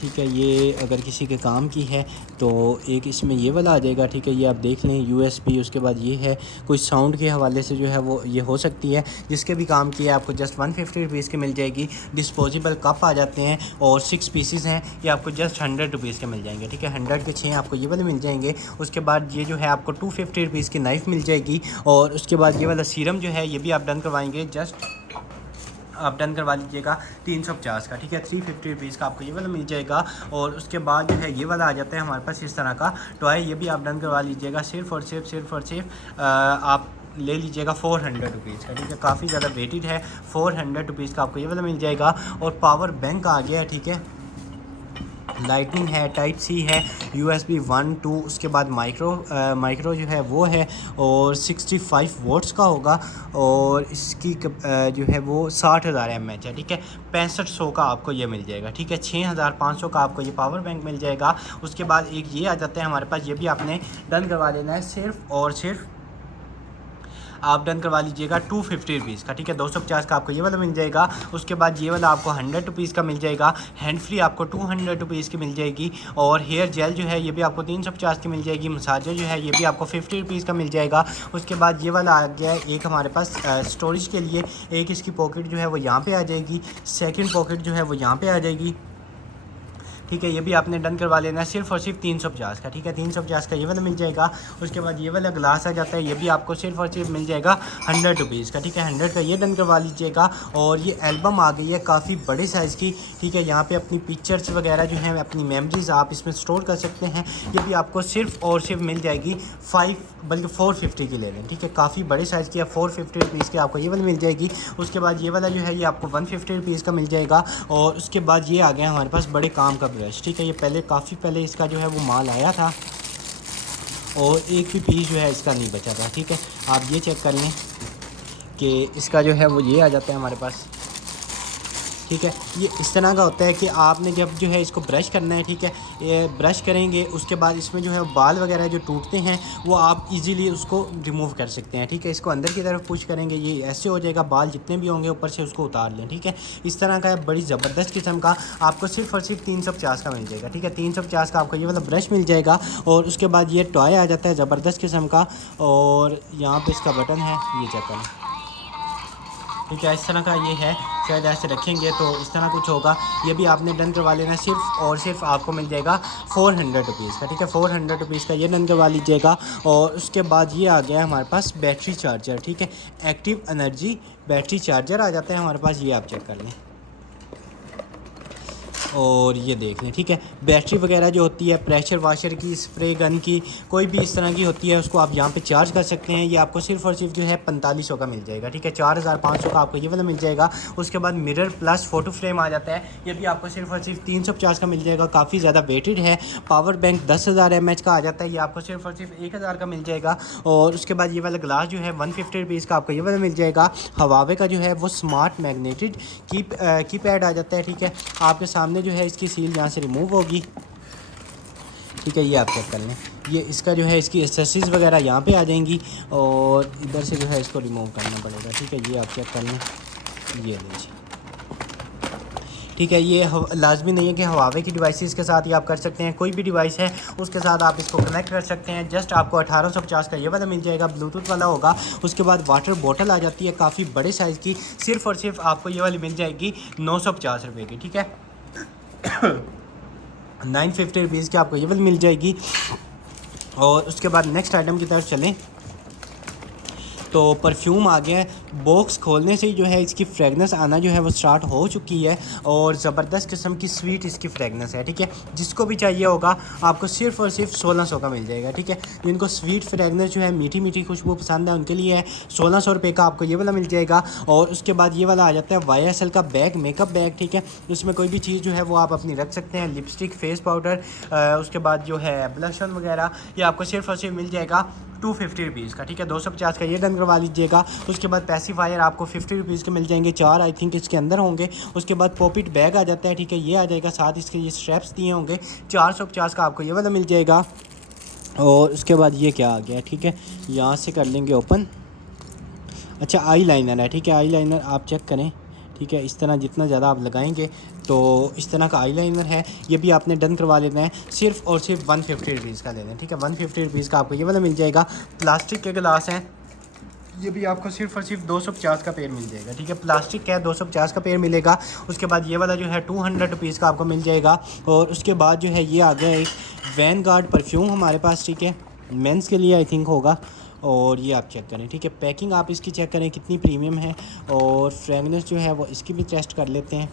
ठीक है। ये अगर किसी के काम की है तो एक इसमें ये वाला आ जाएगा, ठीक है, ये आप देख लें, USB। उसके बाद ये है कोई साउंड के हवाले से जो है वो ये हो सकती है, जिसके भी काम की है आपको जस्ट 150 रुपीज़ की मिल जाएगी। डिस्पोजेबल कप आ जाते हैं और 6 पीसेस हैं, ये आपको जस्ट 100 रुपीज़ के मिल जाएंगे, ठीक है। 100 के 6 आपको ये वाले मिल जाएंगे। उसके बाद ये जो है आपको 250 रुपीज़ की नाइफ़ मिल जाएगी। और उसके बाद ये वाला सीरम जो है ये भी आप डन करवाएंगे, जस्ट आप डन करवा लीजिएगा 350 का, ठीक है। 350 रुपीज़ का आपको ये वाला मिल जाएगा। और उसके बाद जो है ये वाला आ जाता है हमारे पास इस तरह का टॉय, ये भी आप डन करवा लीजिएगा। सिर्फ़ और सिर्फ आप ले लीजिएगा 400 रुपीज़ का, ठीक है। काफ़ी ज़्यादा वेटेड है, 400 रुपीज़ का आपको ये वाला मिल जाएगा। और पावर बैंक आ गया है, ठीक है, लाइटनिंग है, टाइप सी है, USB 1 2, उसके बाद माइक्रो जो है वो है और 65 वोट्स का होगा। और इसकी जो है वो 60,000 mAh है, ठीक है। 6500 का आपको ये मिल जाएगा, ठीक है। 6500 का आपको ये पावर बैंक मिल जाएगा। उसके बाद एक ये आ जाता है हमारे पास, ये भी आपने डन करवा देना है। सिर्फ़ और सिर्फ आप डन करवा लीजिएगा 250 रुपीज़ का, ठीक है। 250 का आपको ये वाला मिल जाएगा। उसके बाद ये वाला आपको 100 रुपीज़ का मिल जाएगा। हैंड फ्री आपको 200 रुपीज़ की मिल जाएगी। और हेयर जेल जो है ये भी आपको 350 की मिल जाएगी। मसाजर जो है ये भी आपको 50 रुपीज़ का मिल जाएगा। उसके बाद ये वाला आ गया है एक हमारे पास स्टोरेज के लिए, एक इसकी पॉकेट जो है वो यहाँ पर आ जाएगी, सेकेंड पॉकेट जो है वो यहाँ पर आ जाएगी, ठीक है। ये भी आपने डन करवा लेना है, सिर्फ और सिर्फ 350 का, ठीक है। 350 का ये वाला मिल जाएगा। उसके बाद ये वाला ग्लास आ जाता है, ये भी आपको सिर्फ और सिर्फ मिल जाएगा 100 रुपीज़ का, ठीक है। 100 का ये डन करवा लीजिएगा। और ये एल्बम आ गई है काफ़ी बड़े साइज़ की, ठीक है। यहाँ पे अपनी पिक्चर्स वगैरह जो हैं, अपनी मेमोरीज आप इसमें स्टोर कर सकते हैं। ये भी आपको सिर्फ और सिर्फ मिल जाएगी 450 की ले लें, ठीक है। काफ़ी बड़े साइज़ की है, 450 रुपीज़ की आपको ये वाली मिल जाएगी। उसके बाद ये वाला जो है ये आपको 150 रुपीज़ का मिल जाएगा। और उसके बाद ये आ गया हमारे पास बड़े काम का ब्रश, ठीक है। ये काफ़ी पहले इसका जो है वो माल आया था और एक भी पीस जो है इसका नहीं बचा था, ठीक है। आप ये चेक कर लें कि इसका जो है वो ये आ जाता है हमारे पास, ठीक है। ये इस तरह का होता है कि आपने जब जो है इसको ब्रश करना है, ठीक है, ये ब्रश करेंगे उसके बाद इसमें जो है बाल वगैरह जो टूटते हैं वो आप इजीली उसको रिमूव कर सकते हैं, ठीक है। इसको अंदर की तरफ पुश करेंगे, ये ऐसे हो जाएगा, बाल जितने भी होंगे ऊपर से उसको उतार लें, ठीक है। इस तरह का है, बड़ी ज़बरदस्त किस्म का, आपको सिर्फ और सिर्फ 350 का मिल जाएगा, ठीक है। 350 का आपको ये वाला ब्रश मिल जाएगा। और उसके बाद ये टॉय आ जाता है ज़बरदस्त किस्म का, और यहाँ पर इसका बटन है, ये चेक करें, ठीक है। इस तरह का ये है, शायद ऐसे रखेंगे तो इस तरह कुछ होगा। ये भी आपने डन करवा लेना, सिर्फ और सिर्फ आपको मिल जाएगा 400 रुपीज़ का, ठीक है। 400 रुपीज़ का ये डन करवा लीजिएगा। और उसके बाद ये आ गया हमारे पास बैटरी चार्जर, ठीक है। एक्टिव एनर्जी बैटरी चार्जर आ जाता है हमारे पास, ये आप चेक कर लें, और ये देख लें, ठीक है। बैटरी वगैरह जो होती है प्रेशर वाशर की, स्प्रे गन की, कोई भी इस तरह की होती है, उसको आप यहाँ पे चार्ज कर सकते हैं। ये आपको सिर्फ और सिर्फ जो है 4500 का मिल जाएगा, ठीक है। 4500 का आपको ये वाला मिल जाएगा। उसके बाद मिरर प्लस फ़ोटो फ्रेम आ जाता है, ये भी आपको सिर्फ और सिर्फ 350 का मिल जाएगा। काफ़ी ज़्यादा वेटेड है। पावर बैंक 10,000 mAh का आ जाता है, ये आपको सिर्फ और सिर्फ 1000 का मिल जाएगा। और उसके बाद ये वाला ग्लास जो है 150 रुपीज़ का आपको ये वाला मिल जाएगा। हवावे का जो है वो स्मार्ट मैग्नेटेड की पैड आ जाता है, ठीक है। आपके सामने जो है इसकी सील यहाँ से रिमूव होगी, ठीक है। ये आप चेक कर लें, ये इसका जो है इसकी एक्सेसरीज़ वगैरह यहाँ पे आ जाएंगी और इधर से जो है इसको रिमूव करना पड़ेगा, ठीक है। ये आप चेक कर लें, ये लीजिए, ठीक है। ये लाजमी नहीं है कि हवावे की डिवाइसेस के साथ ही आप कर सकते हैं, कोई भी डिवाइस है उसके साथ आप इसको कनेक्ट कर सकते हैं। जस्ट आपको 1850 का ये वाला मिल जाएगा, ब्लूटूथ वाला होगा। उसके बाद वाटर बोतल आ जाती है काफ़ी बड़े साइज़ की, सिर्फ़ और सिर्फ आपको ये वाली मिल जाएगी 950 रुपये की, ठीक है। 950 रुपीज़ की आपको ये वाली मिल जाएगी। और उसके बाद नेक्स्ट आइटम की तरफ चलें तो परफ्यूम आ गया है। बॉक्स खोलने से ही जो है इसकी फ्रेगनेंस आना जो है वो स्टार्ट हो चुकी है और ज़बरदस्त किस्म की स्वीट इसकी फ्रेगनेंस है, ठीक है। जिसको भी चाहिए होगा आपको सिर्फ और सिर्फ 1600 का मिल जाएगा, ठीक है। जिनको स्वीट फ्रेगनेंस जो है मीठी मीठी खुशबू पसंद है उनके लिए है। 1600 रुपये का आपको ये वाला मिल जाएगा। और उसके बाद ये वाला आ जाता है YSL का बैग, मेकअप बैग, ठीक है। उसमें कोई भी चीज़ जो है वो आप अपनी रख सकते हैं, लिपस्टिक, फेस पाउडर, उसके बाद जो है ब्लश वगैरह, ये आपको सिर्फ और सिर्फ मिल जाएगा 250 रुपीज़ का, ठीक है। 250 का ये डन करवा लीजिएगा। उसके बाद पैसिफायर आपको 50 रुपीज़ के मिल जाएंगे, 4 आई थिंक इसके अंदर होंगे। उसके बाद पॉपिट बैग आ जाता है, ठीक है, ये आ जाएगा, साथ इसके ये स्ट्रैप्स दिए होंगे। 450 का आपको ये वाला मिल जाएगा। और उसके बाद ये क्या आ गया, ठीक है, यहाँ से कर लेंगे ओपन। अच्छा, आई लाइनर है, ठीक है। आई लाइनर आप चेक करें, ठीक है। इस तरह जितना ज़्यादा आप लगाएंगे तो इस तरह का आई लाइनर है, ये भी आपने डन करवा लेना है। सिर्फ और सिर्फ 150 रुपीज़ का लेना है, ठीक है। 150 रुपीज़ का आपको ये वाला मिल जाएगा। प्लास्टिक के गिलास हैं, ये भी आपको सिर्फ और सिर्फ 250 का पेयर मिल जाएगा, ठीक है। प्लास्टिक का 250 का पेयर मिलेगा। उसके बाद ये वाला जो है 200 रुपीज़ का आपको मिल जाएगा। और उसके बाद जो है ये आ गया एक वैनगार्ड परफ्यूम हमारे पास, ठीक है, मेंस के लिए आई थिंक होगा। और ये आप चेक करें, ठीक है। पैकिंग आप इसकी चेक करें कितनी प्रीमियम है। और फ्रेगनेंस जो है वो इसकी भी टेस्ट कर लेते हैं।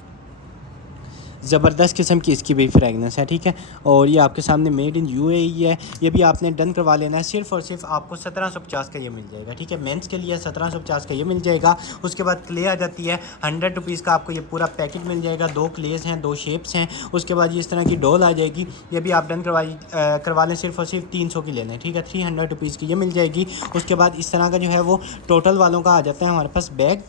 ज़बरदस्त किस्म की इसकी भी फ्रेगनेंस है, ठीक है। और ये आपके सामने मेड इन UAE है, ये भी आपने डन करवा लेना है। सिर्फ और सिर्फ आपको 1750 का ये मिल जाएगा, ठीक है। मेंस के लिए 1750 का ये मिल जाएगा। उसके बाद क्ले आ जाती है 100 रुपीज़ का, आपको ये पूरा पैकेट मिल जाएगा। 2 क्लेज़ हैं, 2 शेप्स हैं। उसके बाद ये इस तरह की डोल आ जाएगी, ये भी आप डन करवा लें। सिर्फ और सिर्फ 300 की लेना है, ठीक है। 300 रुपीज़ की ये मिल जाएगी। उसके बाद इस तरह का जो है वो टोटल वालों का आ जाता है हमारे पास बैग,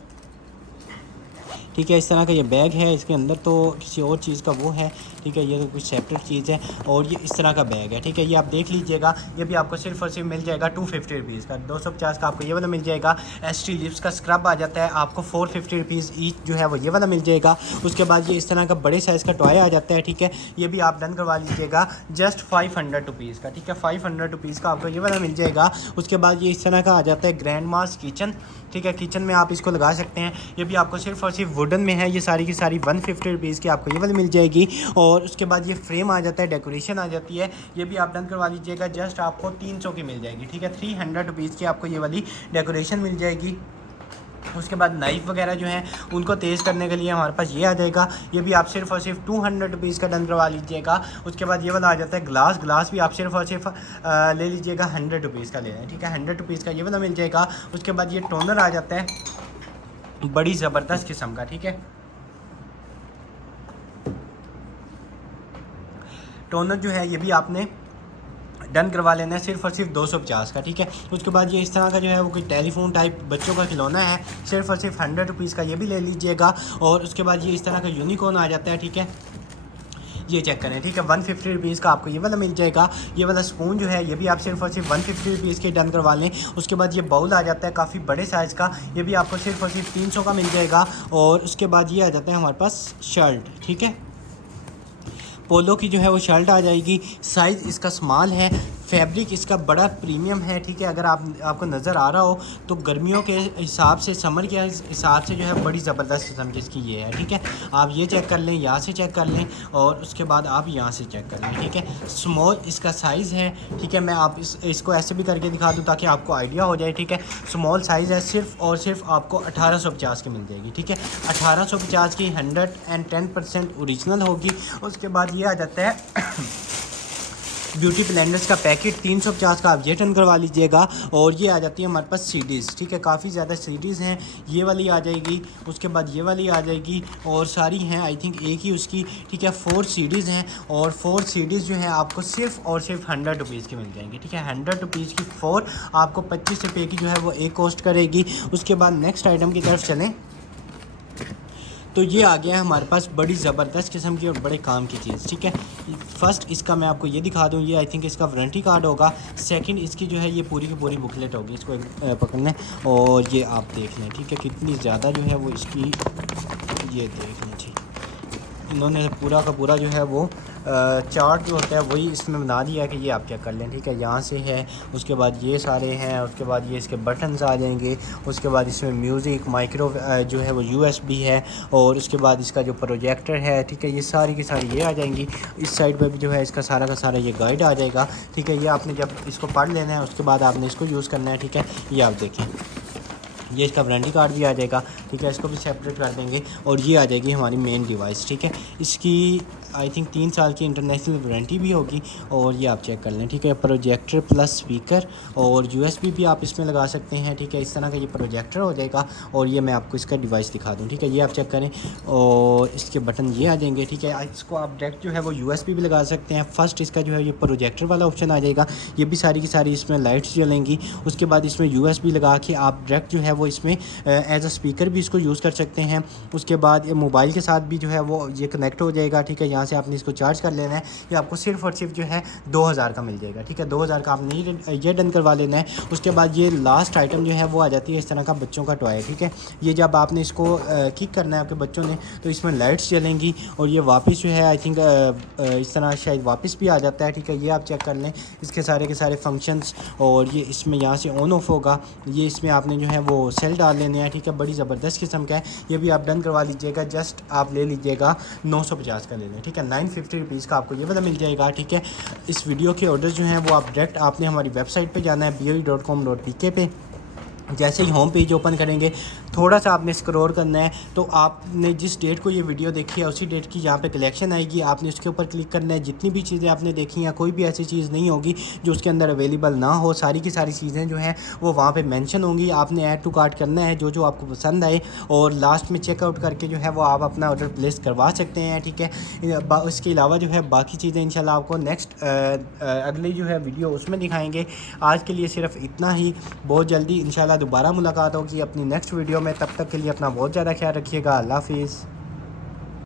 ठीक है। इस तरह का ये बैग है, इसके अंदर तो किसी और चीज़ का वो है, ठीक है। ये तो कुछ सेपरेट चीज़ है। और ये इस तरह का बैग है, ठीक है। ये आप देख लीजिएगा, ये भी आपको सिर्फ और सिर्फ मिल जाएगा 250 रुपीज़ का। 250 का आपको ये वाला मिल जाएगा। ST लिप्स का स्क्रब आ जाता है, आपको 450 रुपीज़ ईच जो है वो ये वाला मिल जाएगा। उसके बाद ये इस तरह का बड़े साइज़ का टॉय आ जाता है, ठीक है। ये भी आप डन करवा लीजिएगा जस्ट 500 रुपीज़ का, ठीक है। 500 रुपीज़ का आपको ये वाला मिल जाएगा। उसके बाद ये इस तरह का आ जाता है ग्रैंड मास किचन, ठीक है। किचन में आप इसको लगा सकते हैं। ये भी आपको सिर्फ और सिर्फ वुडन में है, ये सारी की सारी 150 रुपीज़ की आपको ये वाली मिल जाएगी। और उसके बाद ये फ्रेम आ जाता है, डेकोरेशन आ जाती है, ये भी आप डन करवा लीजिएगा। जस्ट आपको 300 की मिल जाएगी, ठीक है। 300 रुपीज़ की आपको ये वाली डेकोरेशन मिल जाएगी। उसके बाद नाइफ़ वगैरह जो हैं उनको तेज़ करने के लिए हमारे पास ये आ जाएगा, ये भी आप सिर्फ और सिर्फ 200 रुपीज़ का डन करवा लीजिएगा। उसके बाद ये वाला आ जाता है ग्लास भी आप सिर्फ और सिर्फ ले लीजिएगा 100 रुपीज़ का लेना है, ठीक है। 100 रुपीज़ का ये वाला मिल जाएगा। उसके बाद ये टोनर आ जाता है बड़ी ज़बरदस्त किस्म का, ठीक है। टोनर जो है ये भी आपने डन करवा लेना है, सिर्फ और सिर्फ 250 का, ठीक है। उसके बाद ये इस तरह का जो है वो कोई टेलीफोन टाइप बच्चों का खिलौना है, सिर्फ और सिर्फ 100 रुपीज़ का, ये भी ले लीजिएगा। और उसके बाद ये इस तरह का यूनिकॉर्न आ जाता है, ठीक है। ये चेक करें, ठीक है। 150 रुपीज़ का आपको ये वाला मिल जाएगा। ये वाला स्पून जो है ये भी आप सिर्फ और सिर्फ 150 रुपीज़ के डन करवा लें। उसके बाद ये बाउल आ जाता है काफ़ी बड़े साइज़ का, ये भी आपको सिर्फ और सिर्फ 300 का मिल जाएगा। और उसके बाद ये आ जाता है हमारे पास शर्ट, ठीक है। पोलो की जो है वो शर्ट आ जाएगी। साइज़ इसका स्मॉल है, फैब्रिक इसका बड़ा प्रीमियम है, ठीक है। अगर आपको नज़र आ रहा हो तो गर्मियों के हिसाब से, समर के हिसाब से जो है बड़ी ज़बरदस्त किस्म की इसकी ये है, ठीक है। आप ये चेक कर लें, यहाँ से चेक कर लें और उसके बाद आप यहाँ से चेक कर लें, ठीक है। स्मॉल इसका साइज़ है, ठीक है। मैं आप इसको ऐसे भी करके दिखा दूँ ताकि आपको आइडिया हो जाए, ठीक है। स्मॉल साइज़ है, सिर्फ़ और सिर्फ आपको 1850 की मिल जाएगी, ठीक है। 1850 की 110% ओरिजिनल होगी। उसके बाद ये आ जाता है ब्यूटी ब्लेंडर्स का पैकेट 350 का, आप ये टर्न करवा लीजिएगा। और ये आ जाती है हमारे पास सीडीज़, ठीक है। काफ़ी ज़्यादा सीडीज़ हैं, ये वाली आ जाएगी, उसके बाद ये वाली आ जाएगी और सारी हैं आई थिंक एक ही उसकी, ठीक है। 4 सीडीज़ हैं और 4 सीडीज़ जो है आपको सिर्फ़ और सिर्फ 100 रुपीज़ की मिल जाएंगी, ठीक है। 100 रुपीज़ की 4 आपको 25 रुपये की जो है वो एक कॉस्ट करेगी। उसके बाद नेक्स्ट आइटम की तरफ चलें तो ये आ गया है हमारे पास बड़ी ज़बरदस्त किस्म की और बड़े काम की चीज़, ठीक है। फ़र्स्ट इसका मैं आपको ये दिखा दूँ, ये आई थिंक इसका वारंटी कार्ड होगा। सेकंड इसकी जो है ये पूरी की पूरी बुकलेट होगी, इसको पकड़ना और ये आप देख लें, ठीक है। कितनी ज़्यादा जो है वो इसकी, ये देख लें जी, इन्होंने पूरा का पूरा जो है वो चार्ट जो होता है वही इसमें बना दिया है कि ये आप क्या कर लें, ठीक है। यहाँ से है, उसके बाद ये सारे हैं, उसके बाद ये इसके बटन्स आ जाएंगे, उसके बाद इसमें म्यूज़िक, माइक्रो जो है वो USB है और उसके बाद इसका जो प्रोजेक्टर है, ठीक है। ये सारी की सारी ये आ जाएंगी। इस साइड पर भी जो है इसका सारा का सारा ये गाइड आ जाएगा, ठीक है। ये आपने जब इसको पढ़ लेना है उसके बाद आपने इसको यूज़ करना है, ठीक है। ये आप देखें, ये इसका वारंटी कार्ड भी आ जाएगा, ठीक है। इसको भी सेपरेट कर देंगे और ये आ जाएगी हमारी मेन डिवाइस, ठीक है। इसकी आई थिंक 3 साल की इंटरनेशनल वारंटी भी होगी और ये आप चेक कर लें, ठीक है। प्रोजेक्टर प्लस स्पीकर और USB भी आप इसमें लगा सकते हैं, ठीक है। इस तरह का ये प्रोजेक्टर हो जाएगा और ये मैं आपको इसका डिवाइस दिखा दूँ, ठीक है। ये आप चेक करें और इसके बटन ये आ जाएंगे, ठीक है। इसको आप डायरेक्ट जो है वो USB भी लगा सकते हैं। फर्स्ट इसका जो है ये प्रोजेक्टर वाला ऑप्शन आ जाएगा, ये भी सारी की सारी इसमें लाइट्स जलेंगी। उसके बाद इसमें USB लगा के आप डायरेक्ट जो है वो इसमें एज अ स्पीकर भी इसको यूज़ कर सकते हैं। उसके बाद ये मोबाइल के साथ भी जो है वो ये कनेक्ट हो जाएगा, ठीक है। यहाँ से आपने इसको चार्ज कर लेना है, ये आपको सिर्फ और सिर्फ जो है 2000 का मिल जाएगा, ठीक है। 2000 का आपने ये डन करवा लेना है। उसके बाद ये लास्ट आइटम जो है वो आ जाती है इस तरह का बच्चों का टॉय, ठीक है। ये जब आपने इसको किक करना है आपके बच्चों ने तो इसमें लाइट्स जलेंगी और ये वापस जो है आई थिंक इस तरह शायद वापस भी आ जाता है, ठीक है। ये आप चेक कर लें इसके सारे के सारे फंक्शंस और ये इसमें यहाँ से ऑन ऑफ होगा। ये इसमें आपने जो है वो सेल डाल लेने हैं, ठीक है। बड़ी ज़बरदस्त किस्म का है, ये भी आप डन करवा लीजिएगा। जस्ट आप ले लीजिएगा 950 का ले लें, ठीक है। 950 रुपीज़ का आपको ये वाला मिल जाएगा, ठीक है। इस वीडियो के ऑर्डर जो हैं वो आप डायरेक्ट आपने हमारी वेबसाइट पे जाना है boe.com.pk पे। जैसे ही होम पेज ओपन करेंगे थोड़ा सा आपने स्क्रॉल करना है तो आपने जिस डेट को ये वीडियो देखी है उसी डेट की यहाँ पे कलेक्शन आएगी, आपने उसके ऊपर क्लिक करना है। जितनी भी चीज़ें आपने देखी हैं कोई भी ऐसी चीज़ नहीं होगी जो उसके अंदर अवेलेबल ना हो, सारी की सारी चीज़ें जो हैं वो वहाँ पे मेंशन होंगी। आपने ऐड टू कार्ट करना है जो जो आपको पसंद आए और लास्ट में चेकआउट करके जो है वो आप अपना ऑर्डर प्लेस करवा सकते हैं, ठीक है। इसके अलावा जो है बाकी चीज़ें इंशाल्लाह आपको नेक्स्ट अगली जो है वीडियो उसमें दिखाएँगे। आज के लिए सिर्फ इतना ही, बहुत जल्दी इंशाल्लाह दोबारा मुलाकात होगी अपनी नेक्स्ट वीडियो में। तब तक के लिए अपना बहुत ज़्यादा ख्याल रखिएगा। अल्लाह हाफिज़।